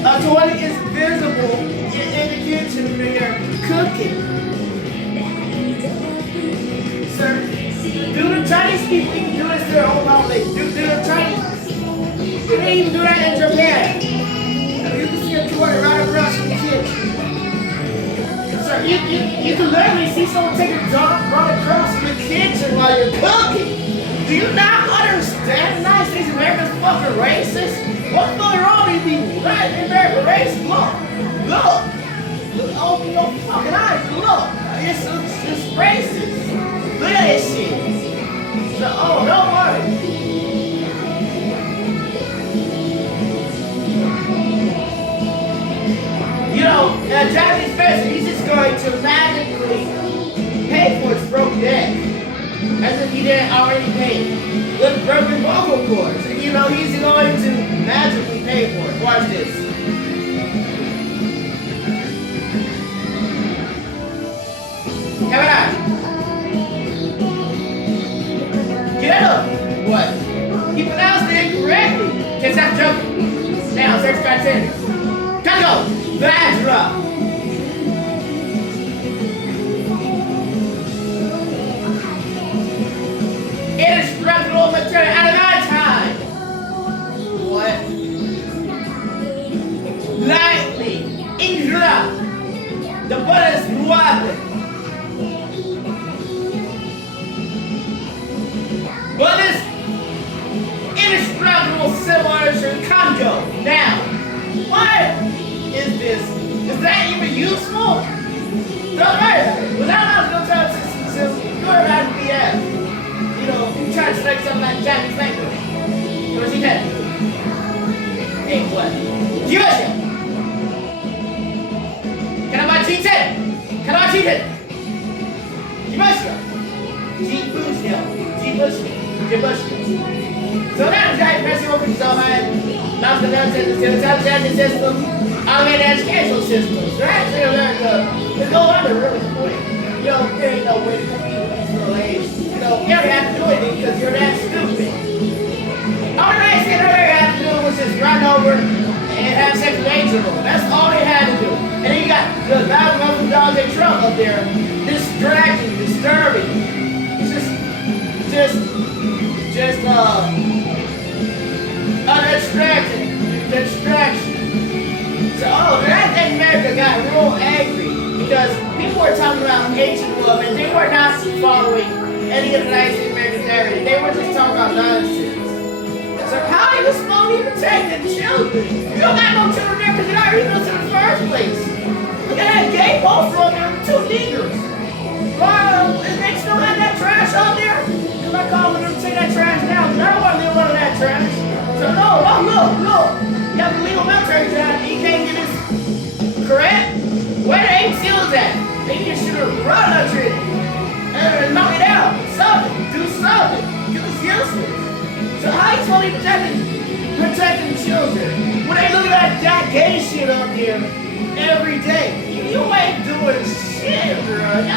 A toilet is visible in the kitchen when you're cooking. Sir, do the Chinese people even do this to their own holidays? Do the Chinese? Do they even do that in Japan? You can see a toilet right across from the kitchen. Sir, you can literally see someone take a dump right across from the kitchen while you're cooking. Do you not understand the United States of America's fucking racist? What's fucking wrong with these people? Right? America racist? Look. Open your fucking eyes and look. It's racist. Look at this shit. So, oh, don't worry. that Japanese person, he's just going to magically pay for his broken neck. As if he didn't already pay with broken vocal cords. You know, he's going to magically pay for it. Watch this. Come on. Get up. What? He pronounced it incorrectly. Can't stop joking. Now, search criteria. Congo. Vajra. Indestructible material out of our time. What? Lightly. Indra. The Buddha's weapon. Buddha's indestructible similar to Congo. Now, what is this? Is that even useful? Don't matter. Without us, no time to go around BS. You know, you try to select something like Japanese language. What does he have to do? Hey, what? Kyosha! Can I cheat it? Kyosha! So now the giant person opens his own mind. Now the intelligence system, automated educational systems. Right? So America, they go under really quick. You know, there ain't no way to compete with these little age. You know, you don't have to do anything because you're that stupid. All the nice thing they had to do was just run over and have sex with Angel. That's all they had to do. And then you got the loud muffled dogs in Trump up there, distracting, disturbing. Distraction. So, that America got real angry because people were talking about Asian love and they were not following any of the United States American narrative. They were just talking about nonsense. So, how are you supposed to protect the children? You don't got no children there because you're not even in the first place. Look at that gay poster on there with 2 niggers. Well, is they still have that trash out there? Because I call them to take that trash down because I don't want to live under that trash. So no, look. You have a legal military job and you can't get this correct? Where the 8 SEALs at? They need to shoot a run under it and knock it out. Do something. Because it's useless. So how you supposed to be protecting children when they look at that gay shit up here every day? You ain't doing shit, bro.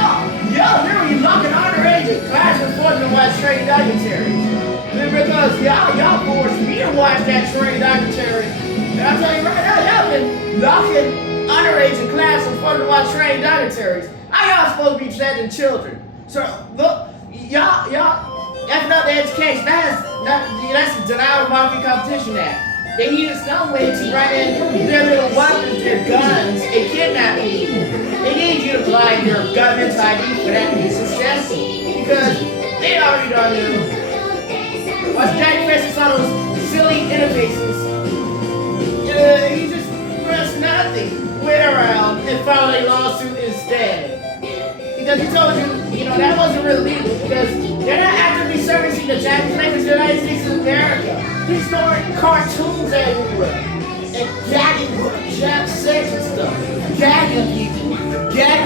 Y'all literally locking underage in class and forcing to watch training documentaries. Because y'all forced me to watch that training documentary. And I'll tell you right now, y'all been locking underage in class and forcing to watch training documentaries. How y'all supposed to be protecting children? So look, y'all effing up the education. That's denial of market competition act. They needed some way to run in their little weapons, their guns, and kidnap people. They need you to apply their government ID for that to be successful. Because they already done knew. Watch Jack Fest on those silly interfaces. He just pressed nothing. Went around and filed a lawsuit instead. Because he told you, that wasn't really legal. Because they're not actively servicing the Japanese language of the United States of America. He's throwing cartoons everywhere. And gagging Jap sex and stuff. Gagging people.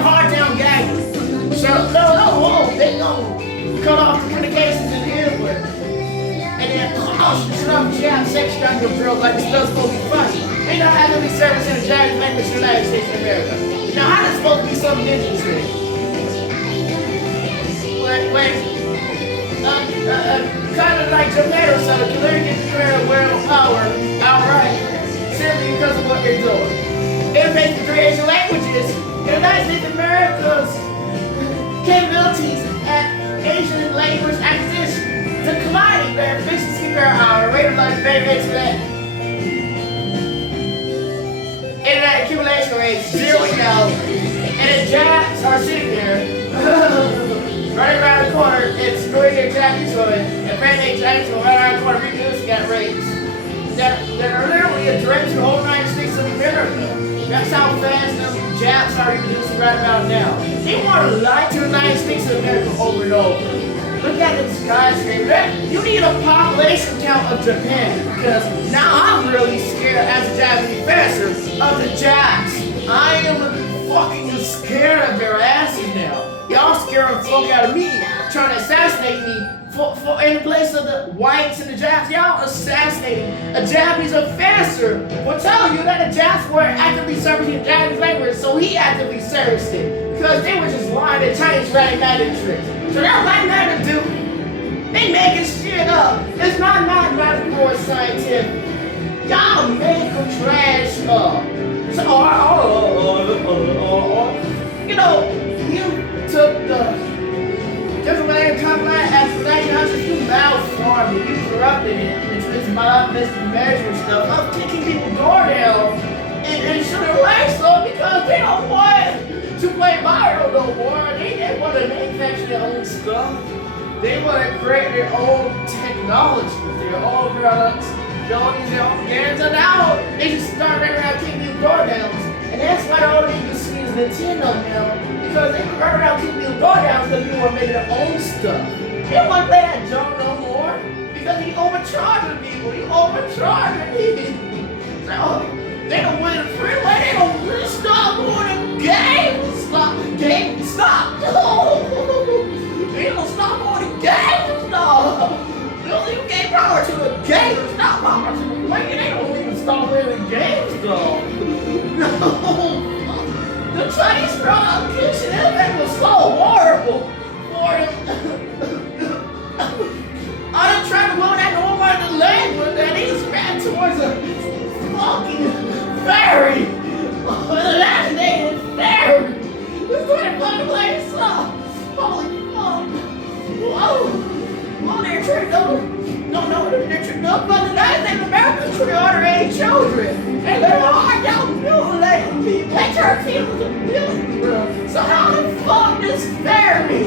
Hard down gagging. So, no, they don't cut off the communications in Hitler. And then shove Jap sex down your throat like it's still supposed to be funny. They're not actively servicing the Japanese language of the United States of America. Now, how is it supposed to be some ninja trick? Kind of like tomato sauce, you learn to get the world power outright, simply because of what they're doing. Interface the 3 Asian languages in the United States of America's capabilities at Asian language acquisition, declining their efficiency per hour, rate of life very excellent. Internet accumulation rates zeroing out, and the Japs are sitting there. Running around the corner and screwing their jackets on it, and bringing their jackets on right around the corner, reducing that rates. That are literally a threat to the whole United States of America. That's how fast the Japs are reducing right about now. They want to lie to the United States of America over and over. Look at the skyscraper. You need a population count of Japan, because now I'm really scared as a Japanese professor of the Japs. I am trying to assassinate me for in place of the whites and the Japs. Y'all assassinating a Japanese officer for telling you that the Japs were actively servicing the Japanese language, so he actively serviced it. Because they were just lying to Chinese mathematic tricks. So that was nothing to do. They making shit up. It's not mathematical or scientific. Y'all make them trash up. So, you know, you took the different explanation, you malformed it, you corrupted it, into this monopolistic measure stuff of kicking people door down and shooting legs off because they don't want to play Mario no more. They want to manufacture their own stuff. They want to create their own technology, their own products, their own games, and now they just start running around kicking people door downs. And that's why all you can see is Nintendo now, because they run around kicking people door downs because people want to make their own stuff. They don't want to play that junk no more because he overcharging people. He overcharging people. So, they don't win the freeway. They don't really stop doing the games. Stop. They don't stop doing the games. Stop. They don't even give power to the games. Stop power to the play. They don't even stop doing the games. Though. No. The Chinese prosecution that was so horrible for him. I'm trying to go that over the language that he just ran towards a fucking ferry. The last name is ferry. This is what the fucking place up. Holy fuck. Whoa. Oh, they're tricked up. No, they're tricked up. But the last name of America is 308 children. And they're hard down mutilating people. They turn people to millions, bro. So how the fuck this ferry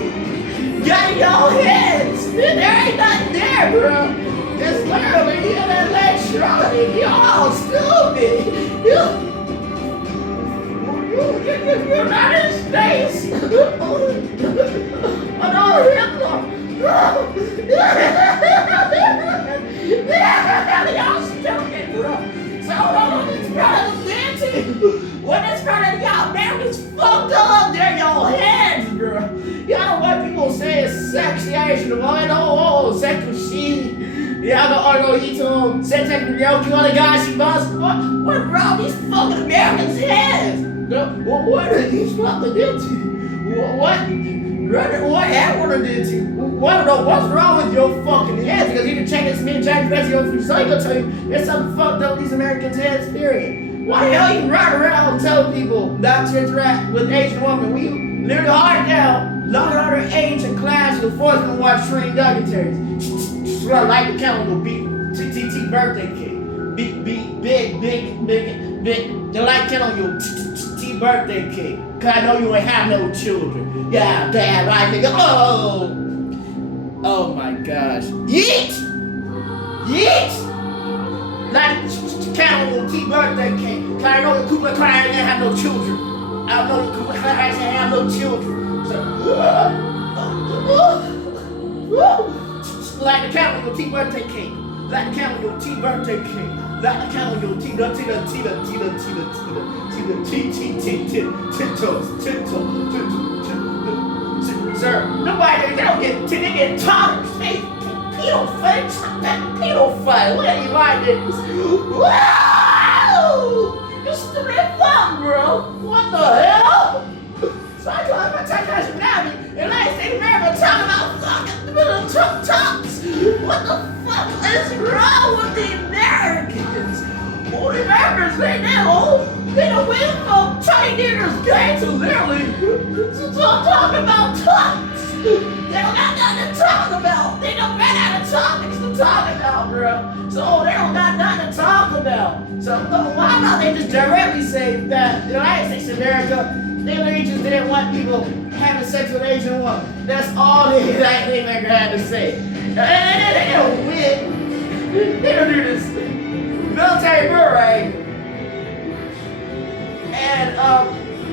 got in your heads? There ain't nothing there, bro. It's literally an electronic. Y'all stupid. United States. Adolf Hitler. Y'all stupid, bro. So this brother did to you. What this brother y'all Americans fucked up there your heads, bro. Y'all know what people say is sexuation of all sexual shit. Y'all go eat to them, sex yoki on the guys she bust. What wrong these fucking Americans' heads? What did these fucking did to you? What everyone did to you? What's wrong with your fucking heads? Because you can check this me and Jack Bessie over your site, gonna tell you there's something fucked up with these Americans' heads, period. Why the hell you run around and tell people not to interact with Asian women? We literally hard down, lower their age and class, and force them to watch trained documentaries. Like the calendar beat TTT birthday cake. Big. The light count on your T birthday cake. Cause I know you ain't have no children. Yeah, damn right, nigga. Oh my gosh. Yeet! Like count on your T birthday cake. Cause I know the Ku Klux Klan ain't have no children. I know the Ku Klux Klan ain't have no children. So, like the count on your T birthday cake. Like the count on your T birthday cake. Like the count on your T Sir, nobody they don't get they get toddlers. They pedophile. Look at you like this. Wow! You stupid fuck, bro. What the hell? So I told him to take that tsunami and I say America talking about fucking little tuk-tuks. What the fuck is wrong with the Americans? Well, the Americans, they don't win from Chinese niggers game to literally talk about tucks. They don't got nothing to talk about. They don't got out of topics to talk about, bro. So they don't got nothing to talk about. So why not they just directly say that the United States of America, they literally just didn't want people having sex with Asian women. That's all they had to say. And they don't win. They don't do this military boomerang. And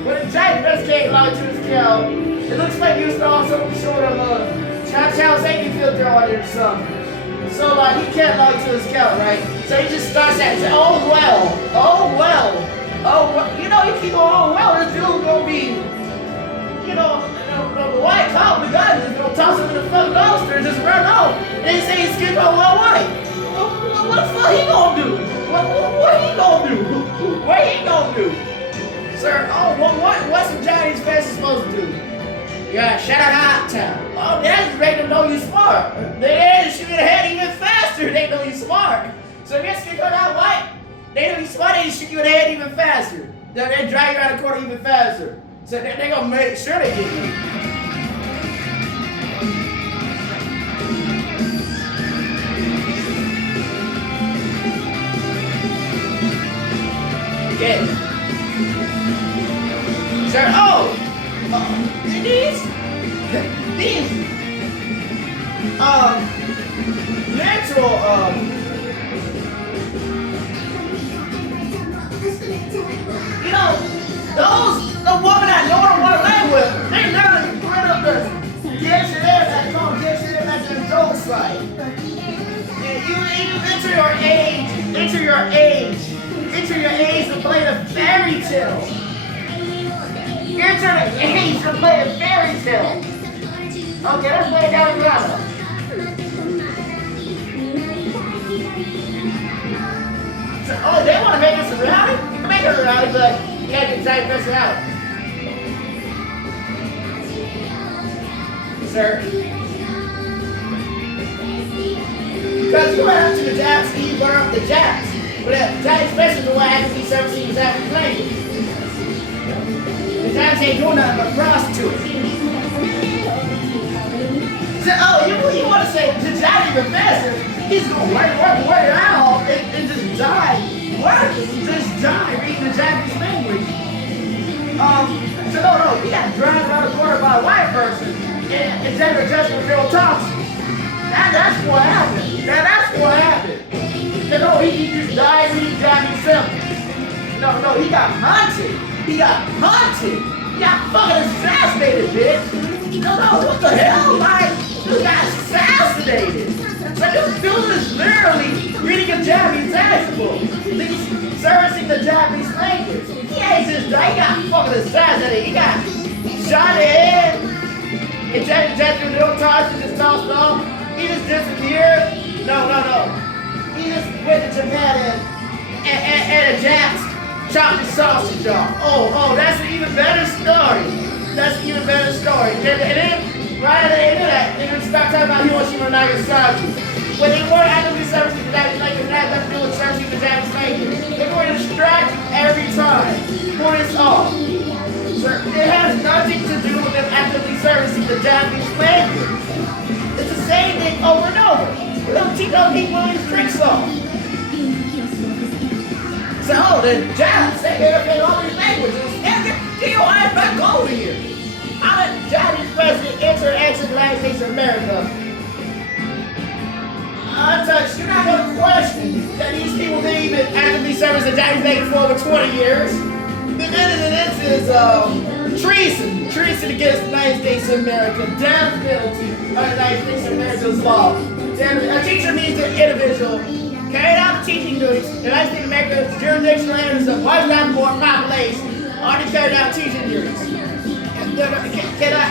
when the giant best came along to his cow, it looks like he was throwing some sort of child safety filter on it or something. So he can't log to his cow, right? So he just starts at say, oh well. You know, you keep going, oh well, this dude's gonna be, you know, the white collar, the guys is gonna talk toss him in the fucking dumpster and just run off. And they say he's skip on one white. What the fuck he gonna do? What he gonna do? What he gonna do? Sir, what's the Chinese fast supposed to do? You gotta shut it out town. Oh, that's just make them know you smart. They shoot your head even faster, they know you smart. So if you skip on that white, they know you smart, they shoot you in the head even faster. They drag you out the corner even faster. So they gonna make sure they get you. Okay. Sir, these natural, you know, the woman I know I want to lay with, they literally put up the get your ass at home, get your ass at the joke site. You enter your age to play the fairy tale. Enter the age to play a fairy tale. Okay, let's play it down the round. Oh, they want to make us a reality? You can make it a reality, but you can't get giant mess it out. Sir. Because you went out to the Japs and you learned the Japs. But that Japanese special the way I can be servicing the Japanese language. The Japs ain't doing nothing but prostitutes. So, you want to say the Japanese professor, he's going to work out and just die working, just die reading the Japanese language. So no, he got dragged around the corner by a white person and gender adjustment real toxic. That's what happened. That's what happened. So no, he just died reading Japanese symbols. No, he got hunted. He got fucking assassinated, bitch. No, what the hell? Like, you got assassinated. So this dude is literally reading a Japanese textbook. He's servicing the Japanese language. He ain't just died. He got fucking assassinated. He got shot in the head. And Japanese little tossed just tossed off. He just disappeared. No. He just went to Japan and the Japs chopped his sausage off. Oh, that's an even better story. And then, right at the end of that, they just start talking about Hiroshima and Nagasaki. When they weren't actively servicing the Japanese language, it had nothing to do with servicing the Japanese language. They're going to distract you every time. Point us off. So it has nothing to do with them actively servicing the Japanese language. It's the same thing over and over. They'll teach those people these tricks off. So, the Japs, they're going to play all these languages. Get your ass back over here. I'm a Japanese president enter and exit the United States of America. Untouched, you're not going to question that these people didn't even actively service the Japanese language for over 20 years. This is treason against the United States of America. Death penalty under the United States of America's law. A teacher means the individual carried out the teaching duties in the United States of America's jurisdictional areas of 1,000 population already carried out teaching duties. Can I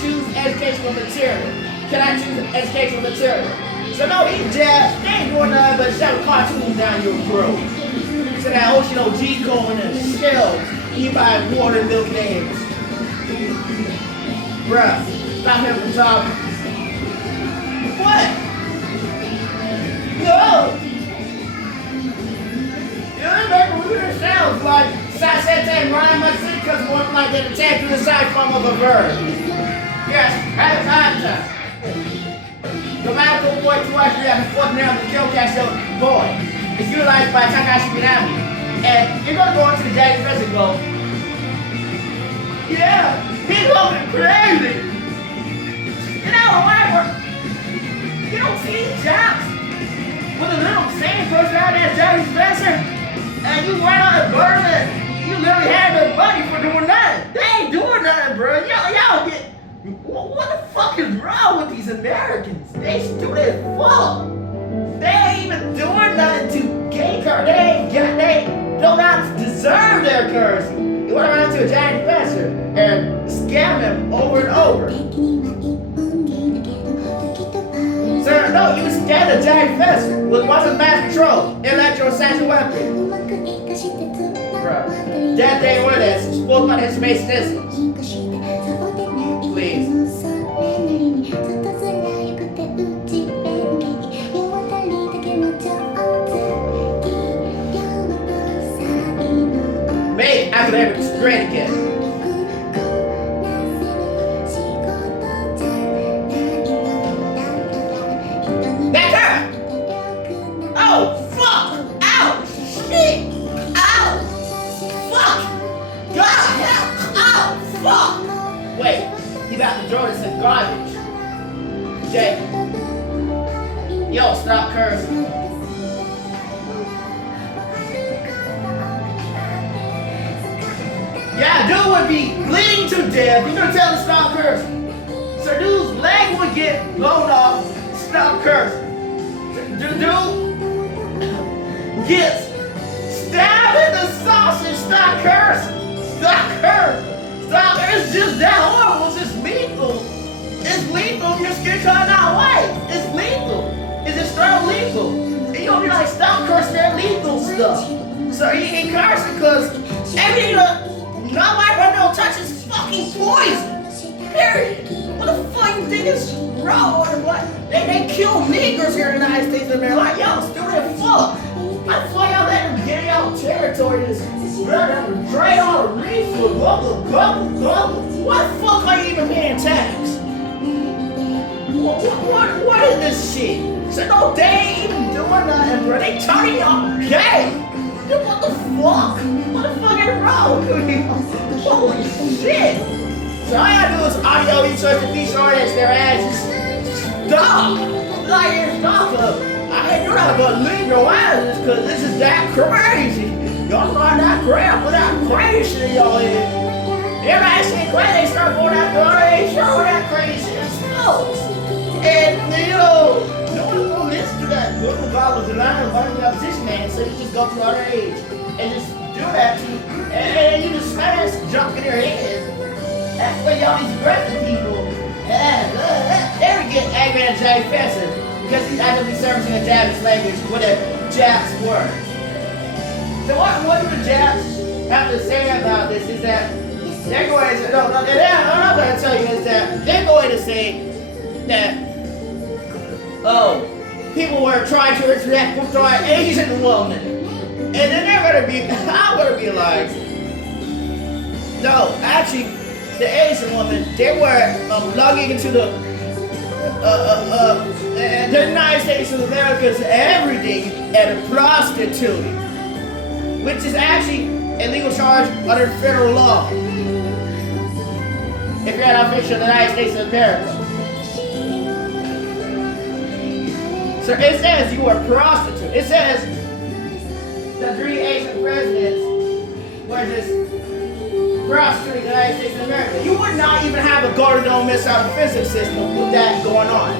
choose educational material? Can I choose educational material? So no, these Japs, they ain't doing nothing but shove cartoons down your throat. So that Ocean OG going and shells, you buy water and milk and eggs. Bruh, stop him from talking. What? No! You remember weird sounds like Sasete rhyme my city because more like an attack through the side form of a verb. Yes, at a time. Grammatical boy twice we have before now the kill cast boy. It's utilized by Takashi Minami. And you're gonna go into the Japanese press and go, yeah, he's looking crazy. You know, whatever. You don't see these Japs with a little same person out there, Japanese professor, and you went on a Berlin. You literally had no money for doing nothing. They ain't doing nothing, bro. Y'all get. What the fuck is wrong with these Americans? They stupid as fuck. They ain't even doing nothing to gay curse. They do not deserve their curse. You went around to a giant professor and scam him over and over. Sir, no, you stand a giant fist with weapons mass control, electro-assassin weapon. Bro, that ain't one of that. Spoke about information systems. Please. Make academics great again. Oh, fuck! Ow! Shit! Ow! Fuck! God help! Ow! Fuck! Wait, he about to throw this in garbage. Jay. Yo, stop cursing. Yeah, dude would be bleeding to death. You gonna tell him to stop cursing. So dude's leg would get blown off. Stop cursing. Dude gets stabbed in the sausage. Stop cursing. Stop cursing. Stop. It's just that horrible. It's lethal. It's lethal. Your skin cut out white. It's lethal. It's just straight up lethal. And you gonna be like, stop cursing that lethal stuff. So he cursing because everything nobody don't touch is fucking poison. Period. What the fuck you think is wrong or what? They kill niggers here in the United States of America. Like, y'all stupid fuck. I fly out there and get y'all territory. This drain all the reefer. What the fuck are you even paying tax? What is this shit? So no, they ain't even doing nothing, bro. They turning y'all gay. What the fuck? What the fuck is wrong with you? Holy shit. So all I do is audio each other feature artists, their asses. Stop! Like, stop up. You're not gonna leave your asses because this is that crazy. Y'all not that crazy. I put that crazy shit in y'all in. Everybody say crazy, they start going out there, they show that crazy shit smokes. And you know, no one's gonna listen to that good regardless of the line of running opposition man, so you just go to our age and just do that to you. And you just smash junk in their head. That's why y'all these aggressive people. They would get angry at Jay Fesser because he's actively servicing a Japanese language with a Japs word. So what do the Japs have to say about this is that they're going to, no, I'm not going to tell you is that they're going to say that, oh, people were trying to interact with an Asian woman. And then they're going to be, I'm going to be like, no, actually, the Asian woman, they were lugging into the United States of America's everything and prostituting, which is actually a legal charge under federal law. If you're an official of the United States of America. So it says you were a prostitute. It says the 3 Asian presidents were just prostituting the United States of America. You would not even have a guarded missile defensive system with that going on.